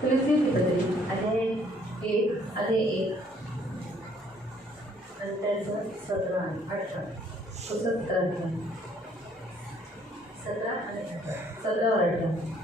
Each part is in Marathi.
फिलिस्ती की पत्री अध्याय 1 आणि त्याचं 17 आणि 18 पुस्तक 17 आणि 17 और 18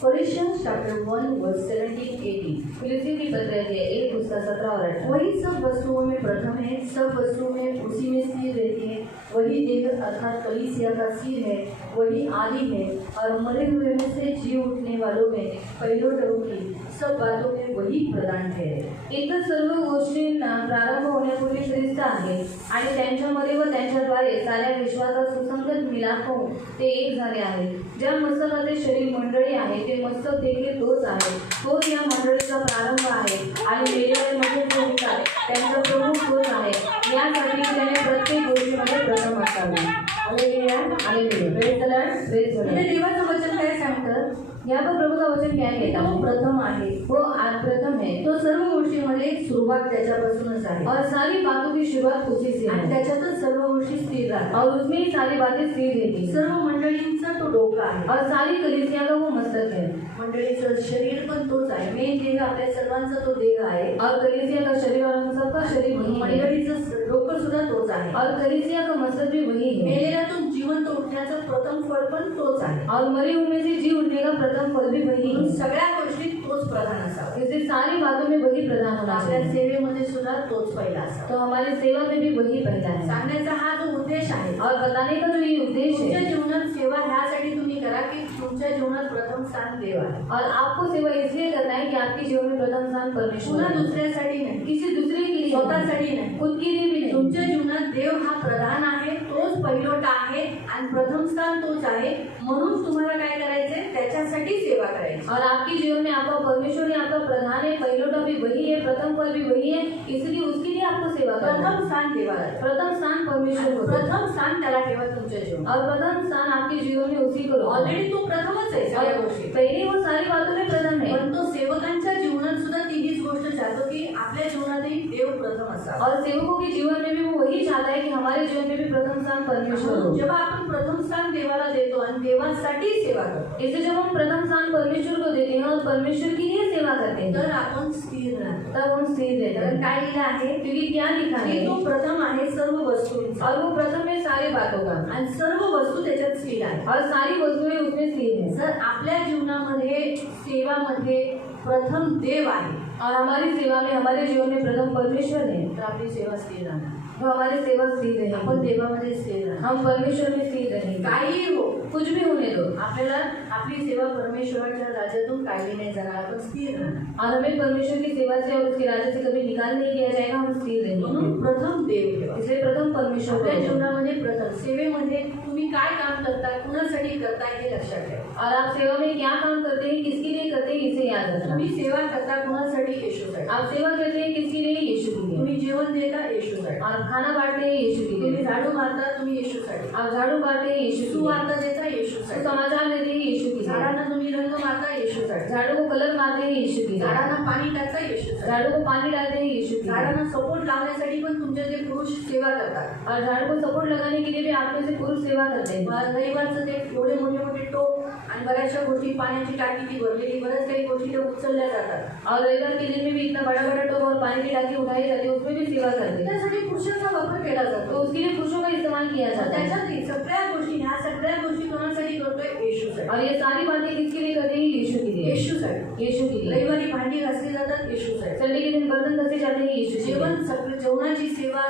Colossians chapter 1 verse 17-18 फिलिस्ती की पत्री अध्याय 1 उसका 17 और 18 वही सब वस्तुओं में प्रथम है, सब वस्तुओं में उसी में स्थिर रहती है, वही देह अर्थात कलीसिया का सिर है, वही आदि है और मरे हुए में से जी उठने वालों में पहिलोटों की सब बातों में वही प्रधान ठहरे। इतर सर्व गोष्टींना प्रारंभ होण्यापूर्वी ख्रिस्त आहे आणि त्यांच्यामध्ये व त्यांच्याद्वारे साऱ्या विश्वाचा सुसंगत मिलाप होऊन ते एक झाले आहे। ज्या मस्तकाचे शरीर मंडळी आहे ते मस्तक देखील तोच आहे, तोच या मंडळीचा प्रारंभ आहे आणि मेलेल्यांमध्ये जो आहे त्यांचा प्रमुख तोच आहे। यासाठी त्याने प्रत्येक गोष्टीमध्ये प्रथम असावे। Hallelujah hallelujah praise the Lord praise the Lord. देवाचं वचन काय सांगतं? यहाँ पर प्रभु का वचन क्या कहता है? वो प्रथम आहे, वो प्रथम है, तो सर्व गोष्टींमध्ये सुरुवात त्याच्यापासूनच आहे और सारी बातों की शुरुआत उसी से है, त्याच्यातच सर्व गोष्टी स्थिर राहतात और उसमें ही सारी बातें स्थिर रहती। सर्व मंडळींचा तो डोका आहे और सारी कलीसिया का वो मस्तक है। मंडळीचं शरीर पण तोच आहे, मेन देह आपल्या सर्वांचा तो देह आहे और कलीसिया का शरीर और हम सबका शरीर वही है। मंडळीचं डोकं सुद्धा तोच आहे और कलीसिया का मस्तक भी वही है। मेलेल्यातून जिवंत उठण्याचं प्रथम फळ पण तोच आहे और मरे हुए से जी उठने का प्रथम फल भी वही है। सगळ्या गोष्टीत तोच प्रधान असावा, इसलिए सारी बातों में वही प्रधान होना चाहिए। आपल्या सेवेमध्ये सुद्धा तोच पहिला असावा, तो हमारी सेवा में भी वही पहला है। सांगण्याचा हा जो उद्देश आहे और बताने का जो ये उद्देश्य है, तुमच्या जीवनात सेवा ह्यासाठी तुम्ही करा की तुमच्या जीवनात प्रथम स्थान देव आहे और आपको सेवा इसलिए करना है कि आपके जीवन में प्रथम स्थान परमेश्वर है, दुसऱ्यासाठी नाही, किसी दूसरे के लिए स्वतःसाठी नाही, खुद के लिए भी नहीं। तुमच्या जीवनात देव हा प्रधान आहे, तोच पहिलोटा आहे आणि प्रथम स्थान तोच आहे, म्हणून तुम्हाला काय करायचंय? त्याच्यासाठी सेवा करायची और आपके जीवन में आपका परमेश्वर ही आपका प्रधान है, पहिलोटा भी वही है, प्रथम फल भी वही है, इसलिए उसके लिए आपको सेवा करना। प्रथम स्थान देवाला, प्रथम स्थान परमेश्वर को, प्रथम स्थान त्याला ठेवा तुमच्या जीवन और प्रथम स्थान आपके जीवन में उसी को। ऑलरेडी तो प्रथमच आहे सगळ्या गोष्टी, पहिले वो सारी बातों में प्रथम है, पण तो सेवकांच्या जीवनात सुद्धा तीच गोष्ट चाहतो की आपल्या जीवनातही देव प्रथम असावा और सेवकों के जीवन में भी वो वही चाहता है कि हमारे जीवन में भी प्रथम स्थान परमेश्वर हो। जब आपण प्रथम स्थान देवाला देतो आणि देवासाठी सेवा करतो, इसे जब हम प्रथम स्थान परमेश्वर को देते हैं और परमेश्वर के लिए सेवा करते हैं, तर आपण स्थिर राहतो, तब हम स्थिर रहते हैं। काय लिखा आहे? क्योंकि क्या लिखा है? तो प्रथम आहे सर्व वस्तूंचा और वो प्रथम है सारी बातों का आणि सर्व वस्तू त्याच्यात स्थिर आहे और सारी वस्तुएं उसमें स्थिर है। सर आपल्या जीवनामध्ये सेवामध्ये प्रथम देव आहे और हमारी सेवा में हमारे जीवन में प्रथम परमेश्वर है, तर आपली सेवा स्थिर राहणार, तो हमारी सेवा स्थिर रहे, आपण देवामध्ये स्थिर राहणार, हम परमेश्वर में स्थिर रहेंगे। काही हो कुछ भी होने दो, आपल्याला आपली सेवा परमेश्वराच्या राज्यातून काढली नाही जाणार, आपण स्थिर राहणार और हमें परमेश्वर की सेवा से और उसके राज्य से कभी निकाल नहीं किया जाएगा, हम स्थिर रहेंगे। म्हणून प्रथम देव ठेवा, इसलिए प्रथम परमेश्वर आपल्या जीवनामध्ये प्रथम सेवेमध्ये तुम्ही काय काम करता, कुणासाठी करता हे लक्षात ठेवा और आप सेवा में क्या काम करते हैं, किसके लिए करते हैं, इसे याद रखना। तुम्ही सेवा करता कुणासाठी? येशूसाठी। आप सेवा करते हैं किसके लिए? यीशु के लिए। तुम्ही जेवण देता येशूसाठी और खाना बांटते हैं यीशु के लिए। तुम्ही झाडू मारता तुम्ही येशूसाठी, आप झाडू मारते हैं यीशु, सुवार्ता देता येशूसाठी, समाचार देते हैं यीशु की, झाडांना तुम्ही रंग मारता येशूसाठी, झाड़ों को कलर मारते हैं यीशु की, झाडांना पाणी टाकता येशूसाठी, झाड़ों को पानी डालते हैं यीशु की, झाडांना सपोर्ट लावण्यासाठी पण तुमचे जे पुरुष सेवा करतात और झाड़ को सपोर्ट लगाने के लिए भी आप में से पुरुष सेवा करते हैं। रविवारचं ते एवढे मोठे मोठे टोप आणि बऱ्याचशा गोष्टी पाण्याची टाकी ती भरलेली, बऱ्याच काही गोष्टी त्या उचलल्या जातात और रविवार के दिन में भी इतना बड़ा बड़ा टोप और पानी की टाकी उठाई जाती है, उसमें भी सेवा करते हैं। त्यासाठी पुरुषांचा वापर केला जातो, तो उसके लिए पुरुषों का इस्तेमाल किया जाता है। त्याच्यातली सगळ्या गोष्टी ह्या सगळ्या गोष्टी कोणासाठी करतोय? येशूसाठी और ये सारी बातें किसके लिए करते हैं? यीशु के लिए, येशूसाठी, यीशु के लिए। रविवारी भांडी घासली जातात येशूसाठी, संडे के दिन बर्तन घसे जाते हैं यीशु, जेवण सगळं जेवणाची सेवा,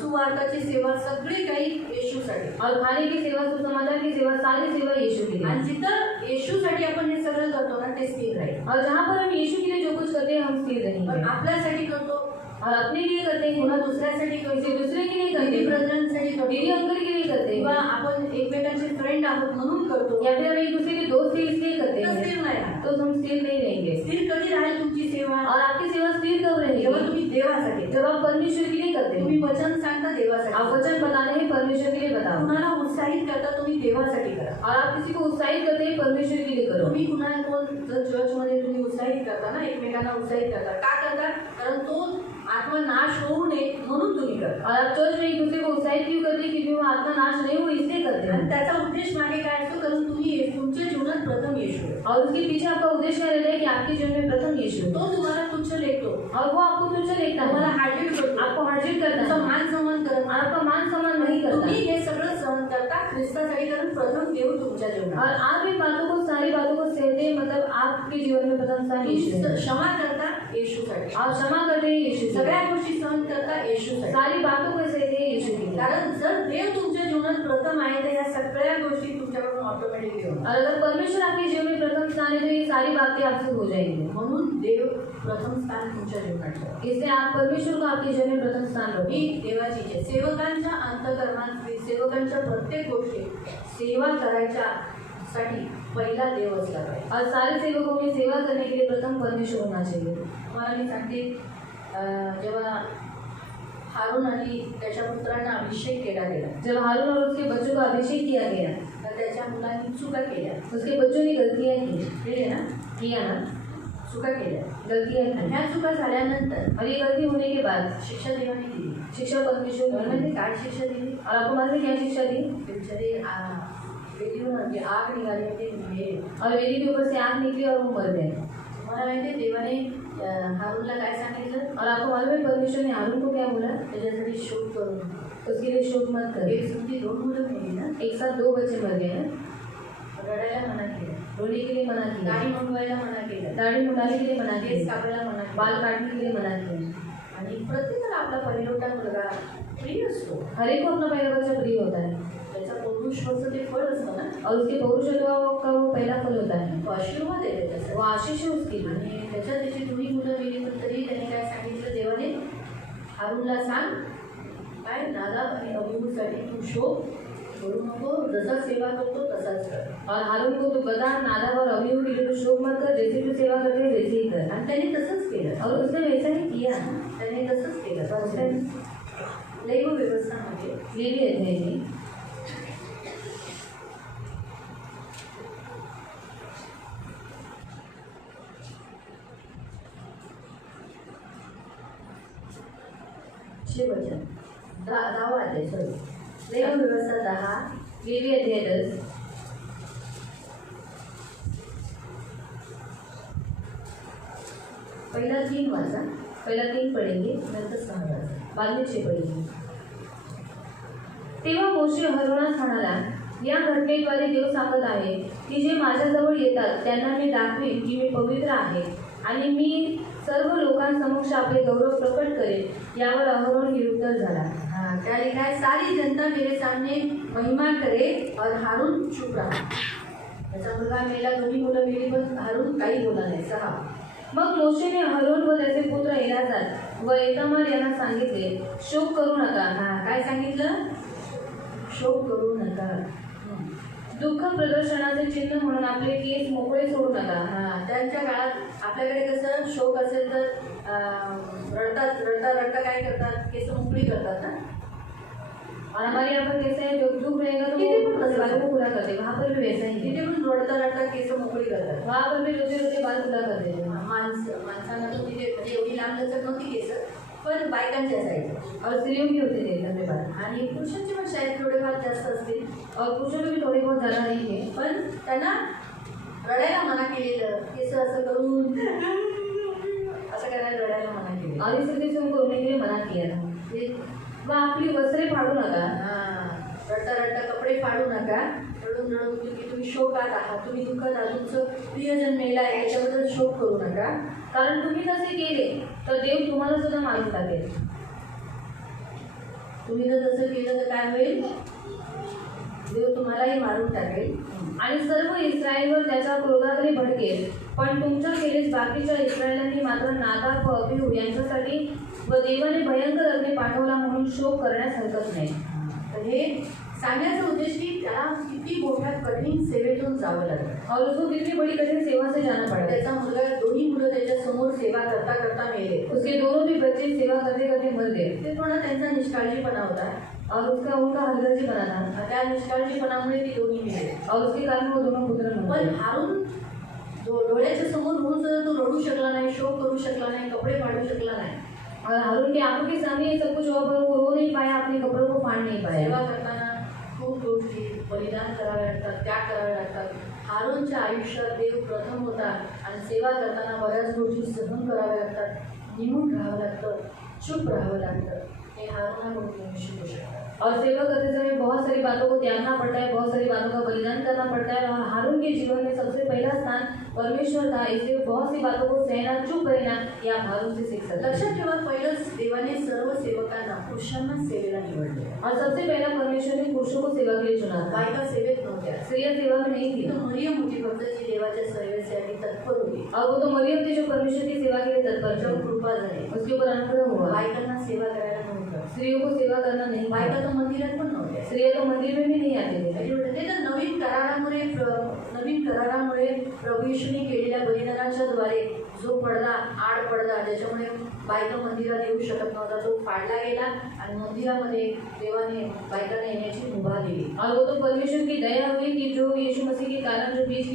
सुवार्ताची सेवा सगळी काही येशूसाठी और खाने की सेवा, सुसमाचार की सेवा, सारी सेवा यीशु के लिए। आणि जिथं येशूसाठी आपण हे सगळं करतो ना ते स्थिर राहील और जहाँ पर हम यीशु के लिए जो कुछ करते हैं हम स्थिर रहेंगे। पण आपल्यासाठी करतो और अपने लिए करते हैं, पुन्हा दुसऱ्यासाठी करते, दूसरे के लिए करते, ब्रदरांसाठी करते, दीदी अंकल के लिए करते, किंवा आपण एकमेकांचे फ्रेंड आहोत म्हणून करतो, या फिर हम एक दूसरे के दोस्त हैं इसलिए करते हैं, स्थिर नाही राहत, तो हम स्थिर नहीं रहेंगे। स्थिर कधी राहील तुमची सेवा और आपकी सेवा स्थिर कब रहेगी? जेव्हा तुम्ही देवासाठी, जब आप परमेश्वर के लिए करते हैं, तुम्ही वचन सांगता देवासाठी, आप वचन बताने हैं परमेश्वर के लिए बताओ, कुणाला उत्साहित करता तुम्ही देवासाठी करा और आप किसी को उत्साहित करते हैं परमेश्वर के लिए करो। तुम्ही कुणाला जर चर्चमध्ये तुम्ही उत्साहित करता ना, एकमेकांना उत्साहित करता, का करता? कारण तो आत्मा नाश होऊ नये म्हणून तुम्ही करता. और आप चर्च में एक दूसरे को उत्साहित क्यों करते हैं? क्योंकि वो आत्मा नाश नहीं हो इसलिए करते आणि हैं. त्याचा उद्देश मागे काय असतो? कारण तुम्ही तुमच्या जीवनात प्रथम येशू आहे. और उसके पीछे आपका उद्देश्य क्या रहता है कि आपके जीवन में प्रथम यीशु है. तो तुम्हाला तुच्छ लेखतो, और वो आपको तुच्छ देखता तुम्हाला है, हार्डवेट करतो, आपको हर्जित करता तुमचा है, मान सन्मान करत और आपका मान सम्मान नहीं करता. तुम्ही हे सगळं सहन करता ख्रिस्तासाठी, कारण प्रथम देव तुमच्या जीवनात. और आप इन बातों को सारी बातों को सहते हैं, मतलब आपके जीवन में प्रथम स्थान यीशु है. क्षमा करता येशूसाठी, आप क्षमा करते हैं यीशु से. सगळ्या गोष्टी सहन करता येशूसाठी. सारी बातों को सहते हैं यीशु के लिए. कारण जर देव तुमच्या जीवनात प्रथम आहे तर या सगळ्या गोष्टी तुमच्याकडून ऑटोमॅटिकली होणार. और अगर परमेश्वर आपके जीवन में प्रथम स्थान है तो ये सारी बातें आपसे हो जाएंगी. म्हणून देव प्रथम स्थान तुमच्या जीवनात ठेवा. इसलिए आप परमेश्वर को आपके जीवन में प्रथम स्थान रखो. ही देवाची इच्छा. सेवकांच्या अंतःकरणात सेवकांच्या प्रत्येक गोष्टी सेवा करायच्या साठी पहिला देव असला पाहिजे. और सारे सेवकों में सेवा करने के लिए प्रथम परमेश्वर होना चाहिए. मला मी सांगते, जेव्हा हारून आणि त्याच्या पुत्रांना अभिषेक केला गेला, जब हारून और उसके बच्चों का अभिषेक किया गया, तर त्याच्या मुलांनी चुका केल्या. उसके बच्चों ने गलतियाँ की, केले ना, किया ना, चुका केल्या. गलतियाँ आणि की. ह्या चुका झाल्यानंतर और ये गलती होने के बाद शिक्षा देवाने दिली. शिक्षा परमेश्वर ने म्हणजे दी. काय शिक्षा दिली? और आपको मालूम है क्या शिक्षा दी? बिचारे वेदीवर म्हणजे आग निघाली होती, मेले. और वेदी के ऊपर से आग निकली और वो मर गए. मला माहिती आहे देवाने हारूनला काय सांगितलं? और आपको मालूम है परमेश्वर ने हारून को क्या बोला? त्याच्यासाठी शोध करून उसके लिए शोक मत कर. एक सुद्धी 2 मुलं मेली ना, एक साथ 2 बच्चे मर गए हैं. रडायला मना केलं, रोने के लिए मना किया, गाडी मंगवायला मना केलं, दाढ़ी मुंडाने के लिए मना केस किया, कापायला मना केलं. बाल काटने के लिए मना किया. आणि प्रत्येकाला आपला पहिलोटा मुलगा प्रिय असतो. हर एक को अपना पहला बच्चा प्रिय होता है. त्याचा पौरुषत्वाचं ते फळ असतं ना, और उसके पौरुषत्व का वो पहला फल होता है. तो आशीर्वाद आहे त्याचा. वो आशीष है उसके लिए. आणि त्याची 2 मुलं मेली, पण तरी त्याने काय सांगितलं देवाने? हारूनला सांग, काय नादाब आणि अभिहूसाठी तू शोक करू नको, जसा सेवा करतो तसाच कर. और हारून को तो बता, नादाब और अबीहू के लिए तो शोक मत कर, जैसे तू सेवा करते हैं वैसे ही कर. आणि त्याने तसंच केलं. और उसने वैसा ही किया. त्याने तसंच केलं. उसने लैंगिक व्यवस्थामध्ये ले लिए थे. वचन 10 अध्याय, सॉरी, लैंगिक व्यवस्था 10, लेवी अध्याय 10. पहिला 3 वाचा, पहला 3 पढ़ेंगे, नंतर 6 वाचा. बाद में 6 पढ़ेंगे. तेव्हा मोशे हरोनास म्हणाला, या घटनेद्वारे देव सांगत आहे की जे माझ्याजवळ येतात त्यांना मी दाखवीन की मी पवित्र आहे आणि मी सर्व लोकांसमक्ष आपले गौरव प्रकट करेन. यावर अहरोन निरुत्तर झाला. हाँ, क्या लिखा है? सारी जनता मेरे सामने महिमा करे और हारून चुप रहा. त्याचा मुलगा मेला, 2 मुलं मेली, पण हारून काही बोला नाही. 6. मग मोशेने अहरोन व त्याचे पुत्र एलाजार व इतामार यांना सांगितले, शोक करू नका. हा, काय सांगितलं? शोक करू नका. दुःख प्रदर्शनाचे चिन्ह म्हणून आपले केस मोकळे सोडू नका. हा, त्यांच्या काळात आपल्याकडे कसं शोक असेल तर रडता काय करतात? केस मोकळी करतात ना. और हमारे यहाँ पर कैसे है, जो दुख रहेगा तो कितने वो अपने बालों को पूरा कर दे. वहाँ पर भी वैसा ही तिथे है. पण रडता केस मोकळी करतात. वहाँ पर भी रोते रोते बाल पूरा कर देते हैं. माणसांना तो तिथे म्हणजे एवढी लांब लचक नव्हती केस, पण बायकांच्या असायचं. और स्त्रियों की होते थे लंबे बाल. आणि पुरुषांची पण शाळेत थोडेफार जास्त असतील, और पुरुषों के भी थोड़े बहुत ज़्यादा नहीं है. पण त्यांना रडायला मना केलेलं. केस असं करून असं करायला रडायला मना केलं. और इस रीति से उनको रोने के लिए मना किया था. ते व आपली वस्त्रे फाडू नका. रडता कपडे फाडू नका. रडून की तुम्ही शोकात आहात, तुम्ही दुःखात आहात, तुमचं प्रियजन मेला आहे याच्याबद्दल शोक करू नका. कारण तुम्ही तसे केले तर देव तुम्हाला सुद्धा मारून टाकेल. तुम्ही जर तसं केलं तर काय होईल? देव तुम्हालाही मारून टाकेल. आणि सर्व इस्रायलवर त्याच्या क्रोधाकडे भडकेल. पण तुमच्या केलेच बाकीच्या इस्रायलांनी मात्र नादाब व अबीहू यांच्यासाठी व देवाने भयंकर अग्नी पाठवला म्हणून शोक करण्यास हरकत नाही. तर हे सांगण्याचा उद्देश की त्याला किती मोठ्या कठीण सेवेतून जावं लागलं. और उसको कितनी बड़ी कठिन सेवा से जाना पड़ा. त्याचा मुलगा, 2 मुलं त्याच्या समोर सेवा करता करता मेले. उसके दोनों भी बच्चे सेवा करते करते मर गए. ते थोडा त्यांचा निष्काळजीपणा होता. और उनका हलगर्जी बना था. त्या निष्काळजीपणामुळे ती 2 मेले. और उसके कारण वो दोनों पुत्र मर पण गए. हारून डोळ्याच्या समोर होऊन सुद्धा तो रडू शकला नाही, शोक करू शकला नाही, कपडे फाडू शकला नाही. और हारून की आंखों के सामने ये सब कुछ हुआ पर वो रो नहीं पाया, अपने कपड़ों को फाड़ नहीं पाया। सेवा करताना खूप गोष्टी बलिदान कराव्या लागतात, त्याग कराव्या लागतात. हारूनच्या आयुष्यात देव प्रथम होता आणि सेवा करताना बऱ्याच गोष्टी सहन कराव्या लागतात, निमून राहावं लागतं, चुप राहावं लागतं. हे हारूनाकडून तुम्ही शिकू शकता. और सेवा करते समय बहुत सारी बातों को त्यागना पड़ता है, बहुत सारी बातों का बलिदान करना पड़ता है। और हारून के जीवन में सबसे पहला स्थान परमेश्वर था, इसलिए बहुत सी बातों को सहना, चुप रहना, ये आप हारून से सीख सकते हैं। लक्षात ठेवा, पहिलंच देवाने सर्व सेवकांना पुरुषांना सेवेला निवडले. और सबसे पहला परमेश्वर ने पुरुषों को सेवा के लिए चुना था। बायका सेवेत नव्हत्या. स्त्रियां सेवा में नहीं थी, तो मरियम होती फक्त जी देवाच्या सेवेसाठी तत्पर होती. और वो तो मरियम थी जो परमेश्वर की सेवा के लिए तत्पर त्याच्यावर थी, कृपा झाली. उसके ऊपर अनुग्रह हुआ। बायकांना सेवा करायला नव्हतं. स्त्रियों को सेवा करना नहीं, बायका तर मंदिरात पण नव्हत्या. स्त्रियां तो मंदिर में भी नहीं आती थी। ते तर नवीन करारामुळे प्रभू येशूने केलेल्या बलिदानाच्या द्वारे जो पडदा, आड पडदा ज्याच्यामुळे बायका मंदिरात येऊ शकत नव्हता, तो फाडला गेला आणि मंदिरामध्ये देवाने बायकांना येण्याची मुभा दिली. और वो तो परमेश्वर की दया हुई कि जो यीशु मसीह के कारण जो बीच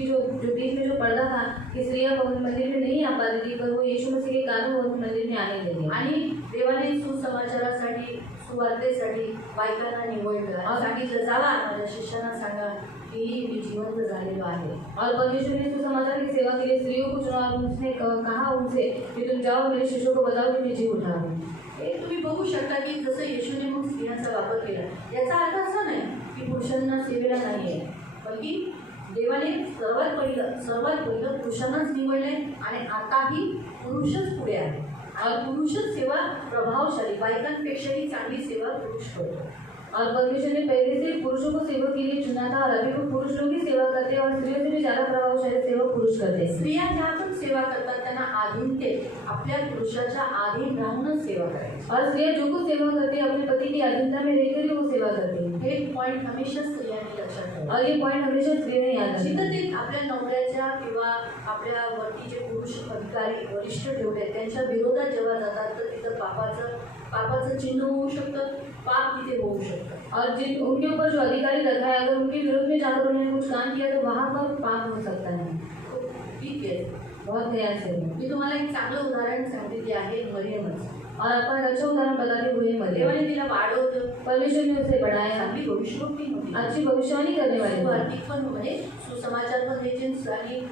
में जो पर्दा था कि स्त्रियां मंदिर में नहीं आ पाती थी, पर वो यीशु मसीह के कारण वो मंदिर में आने लगी। आणि देवाने सुसमाचारासाठी, सुवार्तेसाठी बायकांना निवडलं आणि सांगितलं, जावा माझ्या शिष्यांना सांगा की मी जिवंत झालेलो आहे. और परमेश्वर ने सुसमाचार की सेवा के लिए स्त्रियों को चुना और उसने कहा उनसे कि तुम जाओ मेरे शिष्यों को बताओ कि मैं जी उठा हूँ। हे तुम्ही बघू शकता की जसं येशूने मग स्त्रियांचा वापर केला, याचा अर्थ असा नाही की पुरुषांना सेवेला नाही आहे, बल्कि देवाने सर्वात पहिलं पुरुषांनाच निवडले आणि आताही पुरुषच पुढे आहे. आणि पुरुषच सेवा प्रभावशाली, बायकांपेक्षाही चांगली सेवा पुरुष करतो. और परमेश्वर ने पहले से पुरुषों को सेवा के लिए चुना था और अभी वो पुरुष लोग ही सेवा करते हैं और स्त्रियों से भी ज्यादा प्रभावशाली सेवा पुरुष करते हैं। स्त्रिया ज्या पण सेवा करतात त्यांना आधीनते आपल्या पुरुषाच्या अधीन राहूनच सेवा करायची. और स्त्रियां जो कुछ सेवा करते हैं अपने पति की अधीनता में रहकर ही वो सेवा करती हैं। हे पॉइंट हमेशा स्त्रियांनी लक्षात ठेवा. और ये पॉइंट हमेशा स्त्रियों ने याद रखना जिथं है। ते आपल्या नवऱ्याच्या किंवा आपल्या वरती जे पुरुष अधिकारी वरिष्ठ ठेवले त्यांच्या विरोधात जेव्हा जातात तर तिथं पापाचं चिन्ह होऊ शकतं, पाप तिथे होऊ शकतं. और जिन उनके ऊपर जो अधिकारी रखा है अगर उनके विरोध में जाकर उन्होंने कुछ काम किया तो वहाँ पर पाप हो सकता है। ठीक आहे. बहुत ध्यान से। मी तुम्हाला एक चांगलं उदाहरण सांगितले आहे मरियमच. और आपका एक अच्छा उदाहरण बताते हुए मरियम, देवाने तिला वाढवलं, परमेश्वर ने उसे बढ़ाया, चांगली भविष्यवाणी होती, अच्छी भविष्यवाणी करने वाली थी। सुवार्तिक पण म्हणजे सुसमाचार पण द्यायचे आणि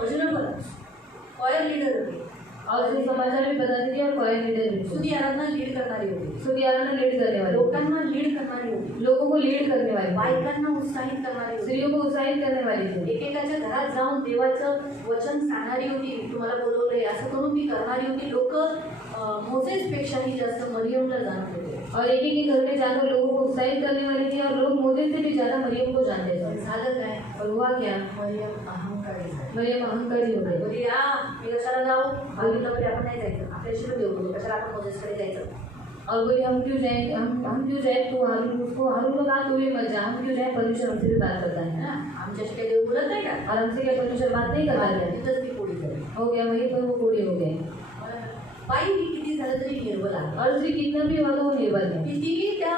अजून पण कॉयर लीडर होती और जो समाचार भी बताती थी और कॉयर लीडर भी थी। स्तुती आराधना लीड करणारी होती, स्तुति आराधना लीड करने वाली, लोकांना लीड करणारी होती, लोगों को लीड करने वाली, बायकांना उत्साहित करणारी होती, स्त्रियों को उत्साहित करने वाली थी। एकेकाच्या घरात जाऊन देवाचं वचन सांगणारी होती. तुम्हाला बोलवलंय असं करून ती करणारी होती. लोक मोसेसपेक्षाही जास्त मरियमला जाणत होते. और एक ही घर में जाकर लोगों को उत्साहित करने वाली थी और लोग मोदी से भी ज्यादा मरियम को जानते थे। झालं काय? और हुआ क्या? मरियम अहंकारी झाली. मरियम अहंकारी हो गई। बोली या मी कशाला जाऊ, बघितलं आपण नाही जायचं, आपल्याशिवाय देऊ बोलू, कशाला आपण मोसेसकडे जायचं. और बोली हम क्यों जाए, हम क्यों जाए, तो हारून को कहा तू भी मत जा, हम क्यों जाए, परमेश्वर हमसे भी बात करता है। आमच्याशी काही देव बोलत नाही का? और हमसे क्या परमेश्वर बात नहीं करता है? तिथंच ती पोळी झाली. हो गया, वहीं पर वो कोड़ी हो गए। बाई ही किती झालं तरी निर्बल आहे. और स्त्री कितना भी हुआ तो वो निर्बल है। कितीही त्या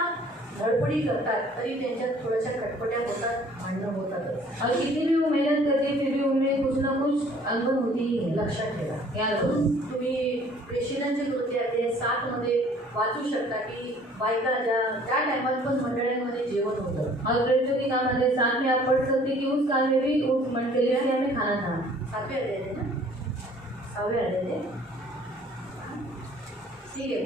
धडपडी करतात तरी त्यांच्यात थोड्याशा खटपट्या होतात, भांडणं होतातच. और कितनी भी वो मेहनत करते हैं फिर भी उनमें कुछ ना कुछ अनबन होती ही है। लक्षात ठेवा. याद म्हणून तुम्ही प्रेषितांचे कृत्य अध्याय 7 मध्ये वाचू शकता की बायका त्या टायमात पण मंडळांमध्ये जेवण होतं. और प्रेरितों के काम अध्याय 7 में आप पढ़ सकते कि उस काल में भी उस मंडली से हमें खाना था। 7वें अध्याय आहे ना, 6वें अध्याय आहे. ठीक आहे,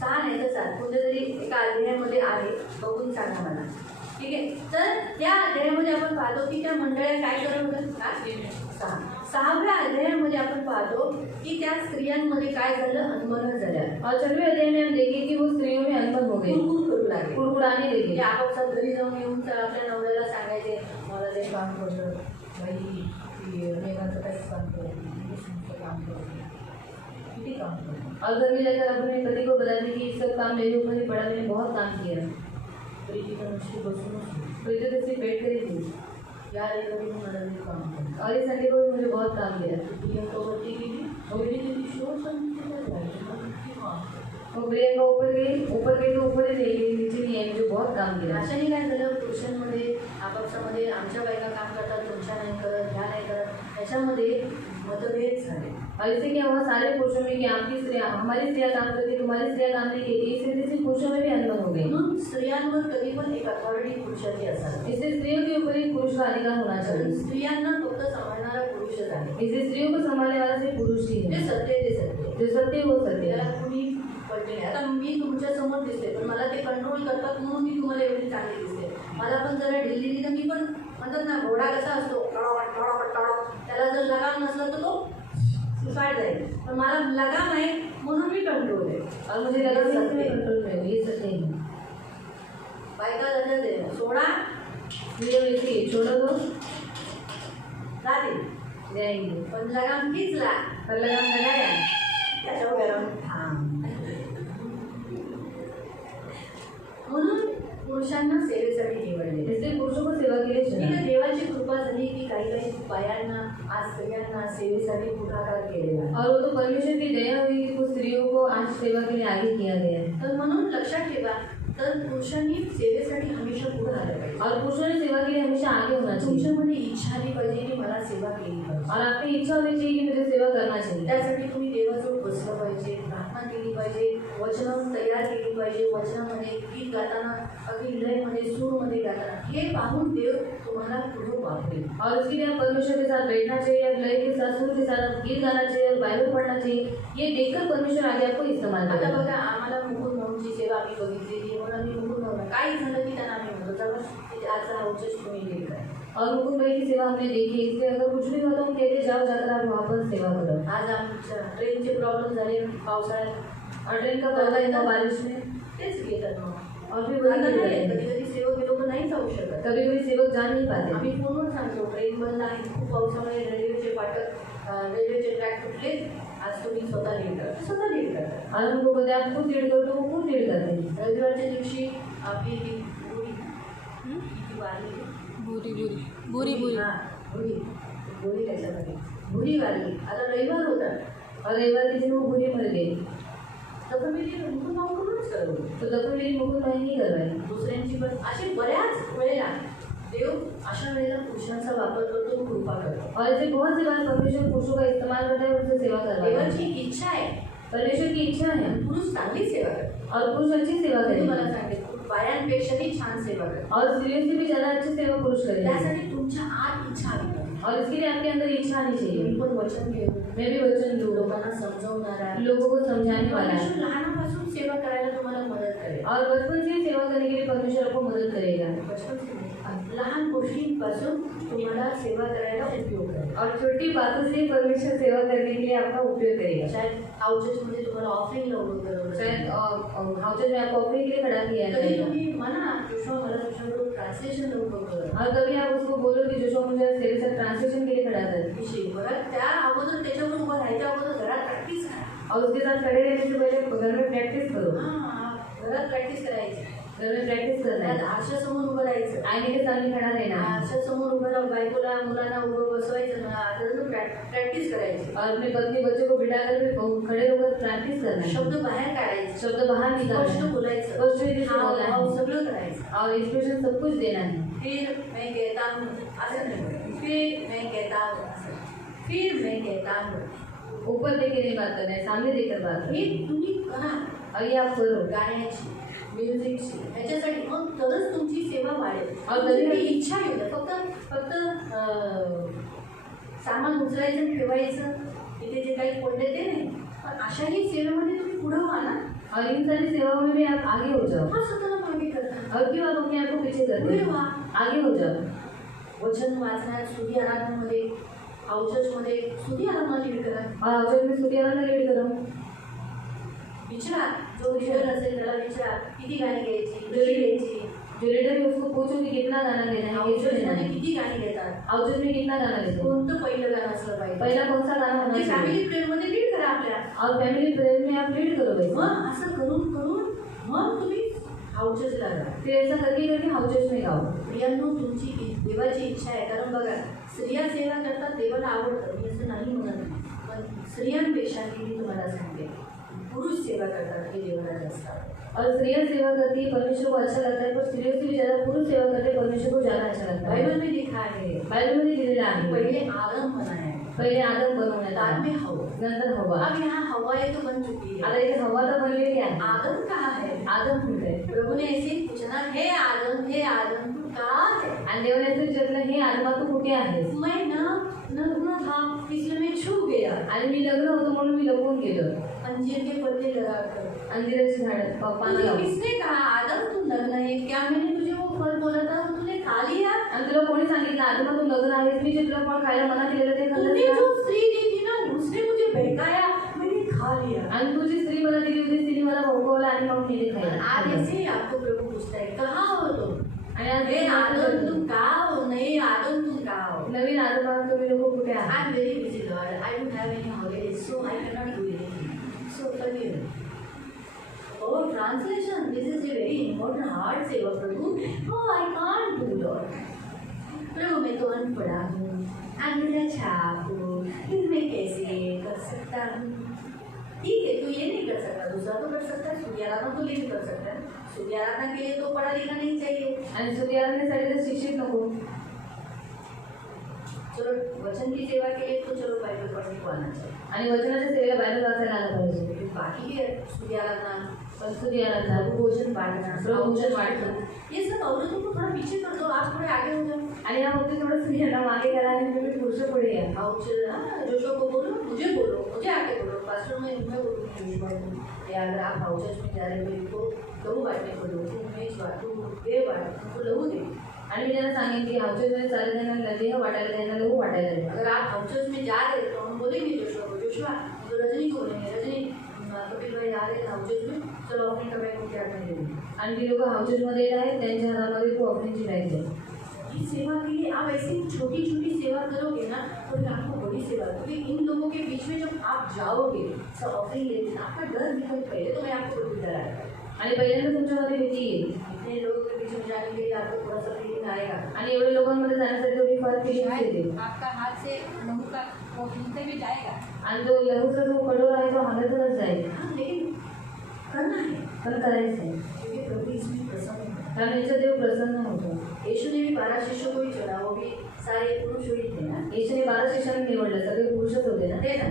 6 नाही तर 7 कोणत्या तरी एका अध्यायामध्ये आहे, बघून सांगा मला. ठीक आहे. तर त्या अध्यायामध्ये आपण पाहतो की त्या मंडळ्या काय करत होत्या. 6व्या अध्यायामध्ये आपण पाहतो की त्या स्त्रियांमध्ये काय झालं, अनबन झाल्या. और 6वें अध्याय में हम देखें कि वो स्त्रियों में अनबन हो गई, कुरकुर करू लागले, कुड़कुड़ाने लगी। की आपापसात घरी जाऊन येऊन तर आपल्या नवऱ्याला सांगायचे मला ते काम करतं, बाई मेघाचं काहीच काम करत नाही, काम करत नाही, किती काम करतो. और घर में जाकर अपने पति को बताते कि सब काम मेरे ऊपर ही पड़ा, मैंने बहुत काम किया। प्रीती तर नुसती बसूनच प्रीति तो सिर्फ बैठ कर ही थी या रेल्वेने मला ते काम करतो. और इस संडे को भी मुझे बहुत काम किया। प्रियंकावरती गेली, वगैरे तिथे शोर सांगितलं काय करायचं, मग किती काम करतो. वो प्रियंका ऊपर गई तो ऊपर ही रह गई, नीचे नहीं आई, मुझे बहुत काम किया। अशाने काय झालं, पुरुषांमध्ये आपापसामध्ये आमच्या बायका काम करतात, तुमच्या नाही करत, ह्या नाही करत, ह्याच्यामध्ये मतभेद झाले. और इससे क्या हुआ, सारे पुरुषों में कि आपकी स्त्रियाँ, हमारी स्त्रियाँ काम करती, तुम्हारी स्त्रियाँ काम नहीं करती, इस रीति से पुरुषों में भी अनबन हो गई। म्हणून स्त्रियांवर कधी पण एक अथॉरिटी पुरुषाची असावी. इससे स्त्रियों के ऊपर एक पुरुष का अधिकार होना चाहिए. स्त्रियांना फक्त सांभाळणारा पुरुषच आहे. इससे स्त्रियों को संभालने वाला सिर्फ पुरुष ही ते है. सत्य आहे, ते सत्य आहे. जो सत्य वो सत्य त्याला है. कुणी पडले नाही. आता मी तुमच्या समोर दिसते पण मला ते कंट्रोल करतात म्हणून मी तुम्हाला एवढी चांगली दिसते. मला पण जरा ढिल्ली तर मी पण म्हणतात ना, घोडा कसा असतो त्याला जर लगाम नसला तर तो सुसाईड जाईल. पण मला लगाम आहे म्हणून मी कंट्रोल आहे. और मुझे लगा कि इसमें कंट्रोल में हो, ये सत्य है. बायका जातात ते सोडा ये वैसे छोड़ो तो जाते जाएंगे, पण लगाम खिचला पर लगाम लगाया त्याच्यावर गरम थांब. म्हणून पुरुषांना सेवेसाठी निवडले. इसलिए पुरुषों को सेवा के लिए ठीक चुना. आहे, देवाची कृपा झाली की काही काही बायांना आज स्त्रियांना सेवेसाठी पुढाकार केलेला आहे. और वो तो परमेश्वर की दया हुई कि कुछ स्त्रियों को आज सेवा के लिए आगे किया गया है. तर म्हणून लक्षात ठेवा, तर पुरुषांनी सेवेसाठी हमेशा पुढे आलं पाहिजे. और पुरुषों ने सेवा के लिए हमेशा आगे होना चाहिए. तुमच्यामध्ये इच्छा आली पाहिजे की मला सेवा केली पाहिजे. और आपकी इच्छा होनी चाहिए कि मुझे सेवा करना चाहिए. त्यासाठी तुम्ही देवाजवळ बसलं पाहिजे, प्रार्थना केली पाहिजे, वचन तयार केली पाहिजे. वचनामध्ये गीत गाताना अगदी लयमध्ये सूरमध्ये गाताना हे पाहून देव तुम्हाला पुढे वापरेल. और उसके लिए आप परमेश्वर के साथ बैठना चाहिए, और लय के साथ, सुर के साथ गीत गाना चाहिए और बाइबल पढ़ना चाहिए. ये देखकर परमेश्वर आगे आपको इस्तेमाल आता करेगा. बघा, आम्हाला मुकुंद भाऊंची सेवा आम्ही बघितलेली आहे म्हणून आम्ही मुकुंद भाऊंना काही झालं की त्यांना आम्ही म्हणतो चला तिथे आजचा हा उच्च तुम्ही हे करा. और मुकुंद भाई की सेवा हमने देखी, इसलिए अगर कुछ भी हो तो हम कहते जाओ, जाकर आप वहाँ पर सेवा करो. आज आमच्या ट्रेनचे प्रॉब्लेम झाले पावसाळ्यात और ट्रेन का पता है बारिश में, तेच घेतात मग. और फिर वही आता नाही, करेंगे. कधी कधी सेवक हे लोक नाही जाऊ शकत. कभी कभी सेवक जा नहीं पाते. आम्ही फोनवर सांगतो ट्रेन बंद आहे, खूप पावसामुळे रेल्वेचे फाटक रेल्वेचे ट्रॅक तुटले, आज तुम्ही स्वतः लीड करा. स्वतः लीड करा. और उनको बोलते आप खुद लीड करो, तो वो खुद लीड करते हैं. रविवारच्या दिवशी आपली ती बुरी किती वारली बुरी हां बुरी बुरी त्याच्यामध्ये बुरी वारली. आता रविवार होता, और रविवार के दिन वो बुरी मर गई. तसं मी मुकुंद भाऊकडूनच करवलं. तो दफन मेरी मुकुंद भाई नहीं करवाई. दुसऱ्यांची पण अशी बऱ्याच वेळेला देव अशा वेळेला पुरुषांचा वापर करतो, कृपा करतो. और ऐसे बहुत सी बार परमेश्वर पुरुषों का इस्तेमाल करता है, उनसे सेवा करवाता है. देवाची इच्छा आहे, परमेश्वर की इच्छा है पुरुष चांगली सेवा करतो. और पुरुष अच्छी सेवा मी तुम्हाला करेगा, सांगते बायांपेक्षाही छान सेवा करतो. और स्त्रियों से भी ज्यादा अच्छी सेवा पुरुष करेगा. त्यासाठी तुमच्या आत इच्छा आली पाहिजे. और इसके लिए आपके अंदर इच्छा आनी चाहिए. मी पण वचन घेऊ, मैं भी वचन लूँ, लोकांना समजवणारा, लोगों को समझाने वाला है. परमेश्वर लहानापासून सेवा करायला तुम्हाला मदत करेल. और बचपन से ही सेवा करने के लिए परमेश्वर आपको मदद करेगा. बचपन से नाही, लहान गोष्टींपासून तुम्हाला सेवा करायला उपयोग करेल. और छोटी बातों से ही परमेश्वर सेवा करने के लिए आपका उपयोग करेगा. शायद हाऊचर्समध्ये तुम्हाला ऑफरिंग उभं करवलं. शायद हाउचेज में आपको ऑफरिंग के लिए खड़ा किया कधी जाएगा. तुम्ही म्हणा जोशुआ मला तुझ्याकडून ट्रान्सलेशन लवकर कर. और कभी आप उसको बोलो कि जोशुआ मुझे तेरे साथ ट्रांसलेशन के लिए खड़ा कर. विषयी परत त्या अगोदर त्याच्यावर उभं राहायच्या अगोदर घरात प्रॅक्टिस करा. और उसके साथ खड़े रहने से पहले घर में प्रैक्टिस करो. हां, घरात प्रॅक्टिस करायची. घर में प्रैक्टिस करना घरात है. आरशासमोर उभं राहायचं. आईने के सामने खड़ा रहना है. आरशासमोर उभं राहून बायकोला मुलांना उभं बसवायचं ना, आता प्रॅक्टिस करायची. और अपनी पत्नी बच्चों को बिठाकर भी खड़े होकर प्रैक्टिस करना है. शब्द बाहेर काढायचे, शब्द बाहर निकालना स्पष्ट है. बोलायचं, स्पष्ट रीति से हाव बोलना भाव है. सगळं करायचं. और एक्सप्रेशन सब कुछ देना है. फिर मैं कहता हूँ असं नाही, फिर मैं कहता हूँ असं, फिर मैं कहता हूँ. ऊपर देखे नहीं बात करना है, सामने देखकर बात करना हे है. तुम्ही करा और ये आप करो. गाण्याची, म्युझिकची, ह्याच्यासाठी मग तरच तुमची सेवा वाढेल. और तुमची कधी- ती इच्छा येऊ द्या. फक्त सामान उचलायचं आणि ठेवायचं, इथे जे काही पडले ते नाही. पण अशाही सेवेमध्ये तुम्ही पुढं व्हा ना. और इन सारी सेवाओं में भी आप आगे हो जाओ. हा स्वतःला मागे करा, और क्यों आप अपने आप को पीछे करते पुढे हो? व्हा. आगे हो जाओ. वचन वाचण्यात, स्तुती आराधनामध्ये, हाऊचर्समध्ये स्तुती आराधना लीड करा. और हाउचेज में स्तुतियाराधना लीड करो. विचारा, जो लीडर असेल त्याला विचारा किती गाणी घ्यायची, जो कशी leader- घ्यायची. जो लीडर है उसको पूछो कि कितना गाना लेना है, कैसे लेना हाऊचर्समध्ये है. किती गाणी घेतात, हाउचेज में कितना गाना लेते हो? कोणतं पहिलं गाणं असलं पाहिजे. पहला कौन सा गाना होना ते चाहिए. फॅमिली प्रेयरमध्ये लीड करा आपल्या. और फैमिली प्रेयर में आप लीड करो वैसे. मग असं करून करून मग तुम्ही हाऊचर्सला जा. फिर ऐसा करके हाउचेज में गाओ. स्त्रियांनो, तुमची देवाची इच्छा आहे. कारण बघा, स्त्रिया सेवा करतात, देवाला आवडतं, मी असं नाही म्हणत. पण स्त्रियांपेक्षा मी तुम्हाला सांगते, पुरुष सेवा करतात हे देवाला जास्त आवडतं. और स्त्रियाँ सेवा करती है, परमेश्वर को अच्छा लगता है, पर स्त्रियों से भी ज्यादा पुरुष सेवा करते हैं, परमेश्वर को ज्यादा अच्छा लगता है. बाइबल में लिखा है, बाइबल में दिलेला आहे. पहिले आरंभ आहे. पहिले आदम बनवण्यात बाद आला, में हवा। नंतर हवा. अब यहाँ हवाएं तो बन चुकी है, आता इथे हवा तर बनलेली आहे. आदम कहाँ है? आदम कुठे आहे? प्रभु ने ऐसे ही पूछना, हे आदम तू कहाँ है? आणि देवाने असं विचारलं, हे आदमा तू कुठे आहेस? मैं ना नग्न था, इसलिए मैं छुप गया। आणि मी लग्न होतो म्हणून मी लपून गेलो. अंजीर के पत्ते लगाकर अंजिराची झाड पानं तुझे लावून. किसने कहा आदम तू नग्न है? क्या मैंने तुझे वो फल बोला था वो तूने खा लिया? आणि तुला कोणी सांगितलं आदमा तू लग्न आहेस? मी जे तुला फळ खायला मना केलेलं ते तूने खाल्लंस जो का? स्त्री दी थी ना उसने मुझे बहकाया, मैंने खा लिया। आणि तू जी स्त्री मला दिली होती तिने मला भोगवलं आणि मग मी ते आज खाल्लं. ऐसे ही आपको प्रभु पूछता है, कहाँ हो तुम? आणि आज हे आदम तुम कहाँ हो? नहीं आदम तुम कहाँ हो? नवीन आदमा तुम्ही लोक कुठे आहात? I'm very busy, Lord. I don't have any holidays, so I cannot do anything. So forgive me. Oh, translation. This is a very important hard seva, Prabhu. Oh, I can't do, Lord. प्रभु मैं तो अनपढ़ा हूँ, अनपढ़ा छाप हूँ, फिर मैं कैसे कर सकता हूँ? ठीक है, तू ये नहीं कर सकता, दूसरा तो कर सकता है। सूर्य आराधना तो ये भी कर सकता है। सूर्य आराधना के लिए तो पढ़ा लिखा नहीं चाहिए। आणि सूर्याराधनेसाठी तर शिक्षित नको. चलो वचन की सेवा के लिए तो चलो बाइबल पढ़ने को आना चाहिए। आणि वचनाच्या सेवेला बाहेर वाचायला आलं पाहिजे. फिर बाकी के सूर्य आराधना, पण सूर्याराधना, भोजन बांटना, प्रभुभोजन वाटणं, ये सब औरतों को थोड़ा पीछे कर दो, आप थोड़े आगे हो जाओ। आणि या बाबतीत थोडं स्त्रियांना मागे करा आणि तुम्ही पुरुष पुढे या. जोशो को बोलो, मुझे आगे बोलो, पास्टर मैं बोलूँ या अगर आप हाउसेस में जा रहे हो तो लहू बांटने को दो, तू मेज बांट, तू देह बांट, तुमको लहू दे। आणि मी त्यांना सांगेन की हाऊसेसमध्ये चालत त्यांना देह वाटायला त्यांना लहू वाटायला दे. अगर आप हाउसेस में जा रहे हो तो हम बोलेंगे जोशुआ तो रजनी को बोलेंगे, रजनी कपिल भाई आ रहे हैं हाउसेस में, चलो अपने कपड़े को क्या करने देंगे। आणि जी लोक हाऊसेसमध्ये येत आहेत त्यांच्या हातामध्ये तू ऑफरिंगची बॅग दे. इस सेवा के लिए आप ऐसी छोटी छोटी सेवा करोगे ना तो फिर आपको बड़ी सेवा, क्योंकि इन लोगों के बीच में जब आप जाओगे सब ऑफरिंग लेते आपका डर निकल, पहले तो मैं आपको बड़ी डर आएगा आणि पहिल्यांदा तुमच्यामध्ये भीती येईल. इतने लोगों के बीच में जाने के लिए आपको थोड़ा सा फीलिंग आएगा। आणि एवढ्या लोकांमध्ये जाण्यासाठी थोडी फार फिलिंग येते. आपका हाथ से लहू का वो हिलते भी जाएगा। आणि तो लहूचा जो कठोर आहे तो हालतच जाईल. हाँ, लेकिन करना है पण करायचं आहे क्योंकि प्रभु इसमें प्रसन्न है। कारण याचा देव प्रसन्न होतो. यीशु ने भी 12 शिष्यों को ही चुना, वो भी सारे पुरुष ही थे ना, येशूने 12 शिष्यांना निवडलं, सगळे पुरुषच होते ना. थे ना।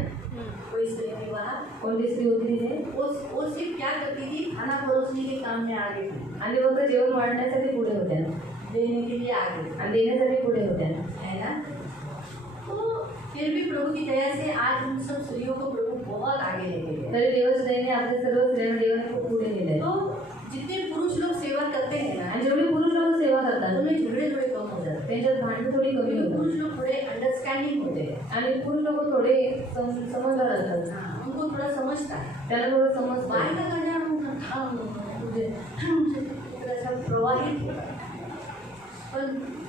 कोई स्त्री नहीं वहाँ, कोणती स्त्री होती तिथे? वो सिर्फ क्या करती थी, खाना परोसने के काम में आगे थी, आणि फक्त जेवण वाढण्यासाठी पुढे होत्या देने के लिए आगे थी, आणि देण्यासाठी पुढे होत्या. है ना। तो फिर भी प्रभु की दया से आज उन सब स्त्रियों को प्रभु बहुत आगे लेके गए। तरी देवाच्या दयेने आपल्या सर्व स्त्रियांना देवाने खूप पुढे नेलंय. तो जितने पुरुष लोग सेवा करते हैं ना, आणि जेवढे पुरुष लोक सेवा करतात उनमें झगड़े थोड़े कम हो जाते हैं, त्यांच्यात भांडण थोडी कमी क्योंकि होतात पुरुष लोग थोड़े अंडरस्टैंडिंग होते हैं। आणि पुरुष लोक थोडे समजदार असतात. हाँ, उनको थोड़ा समझता है। त्यांना थोडं समजतं. बायका ऐसा प्रवाहित होता है, पर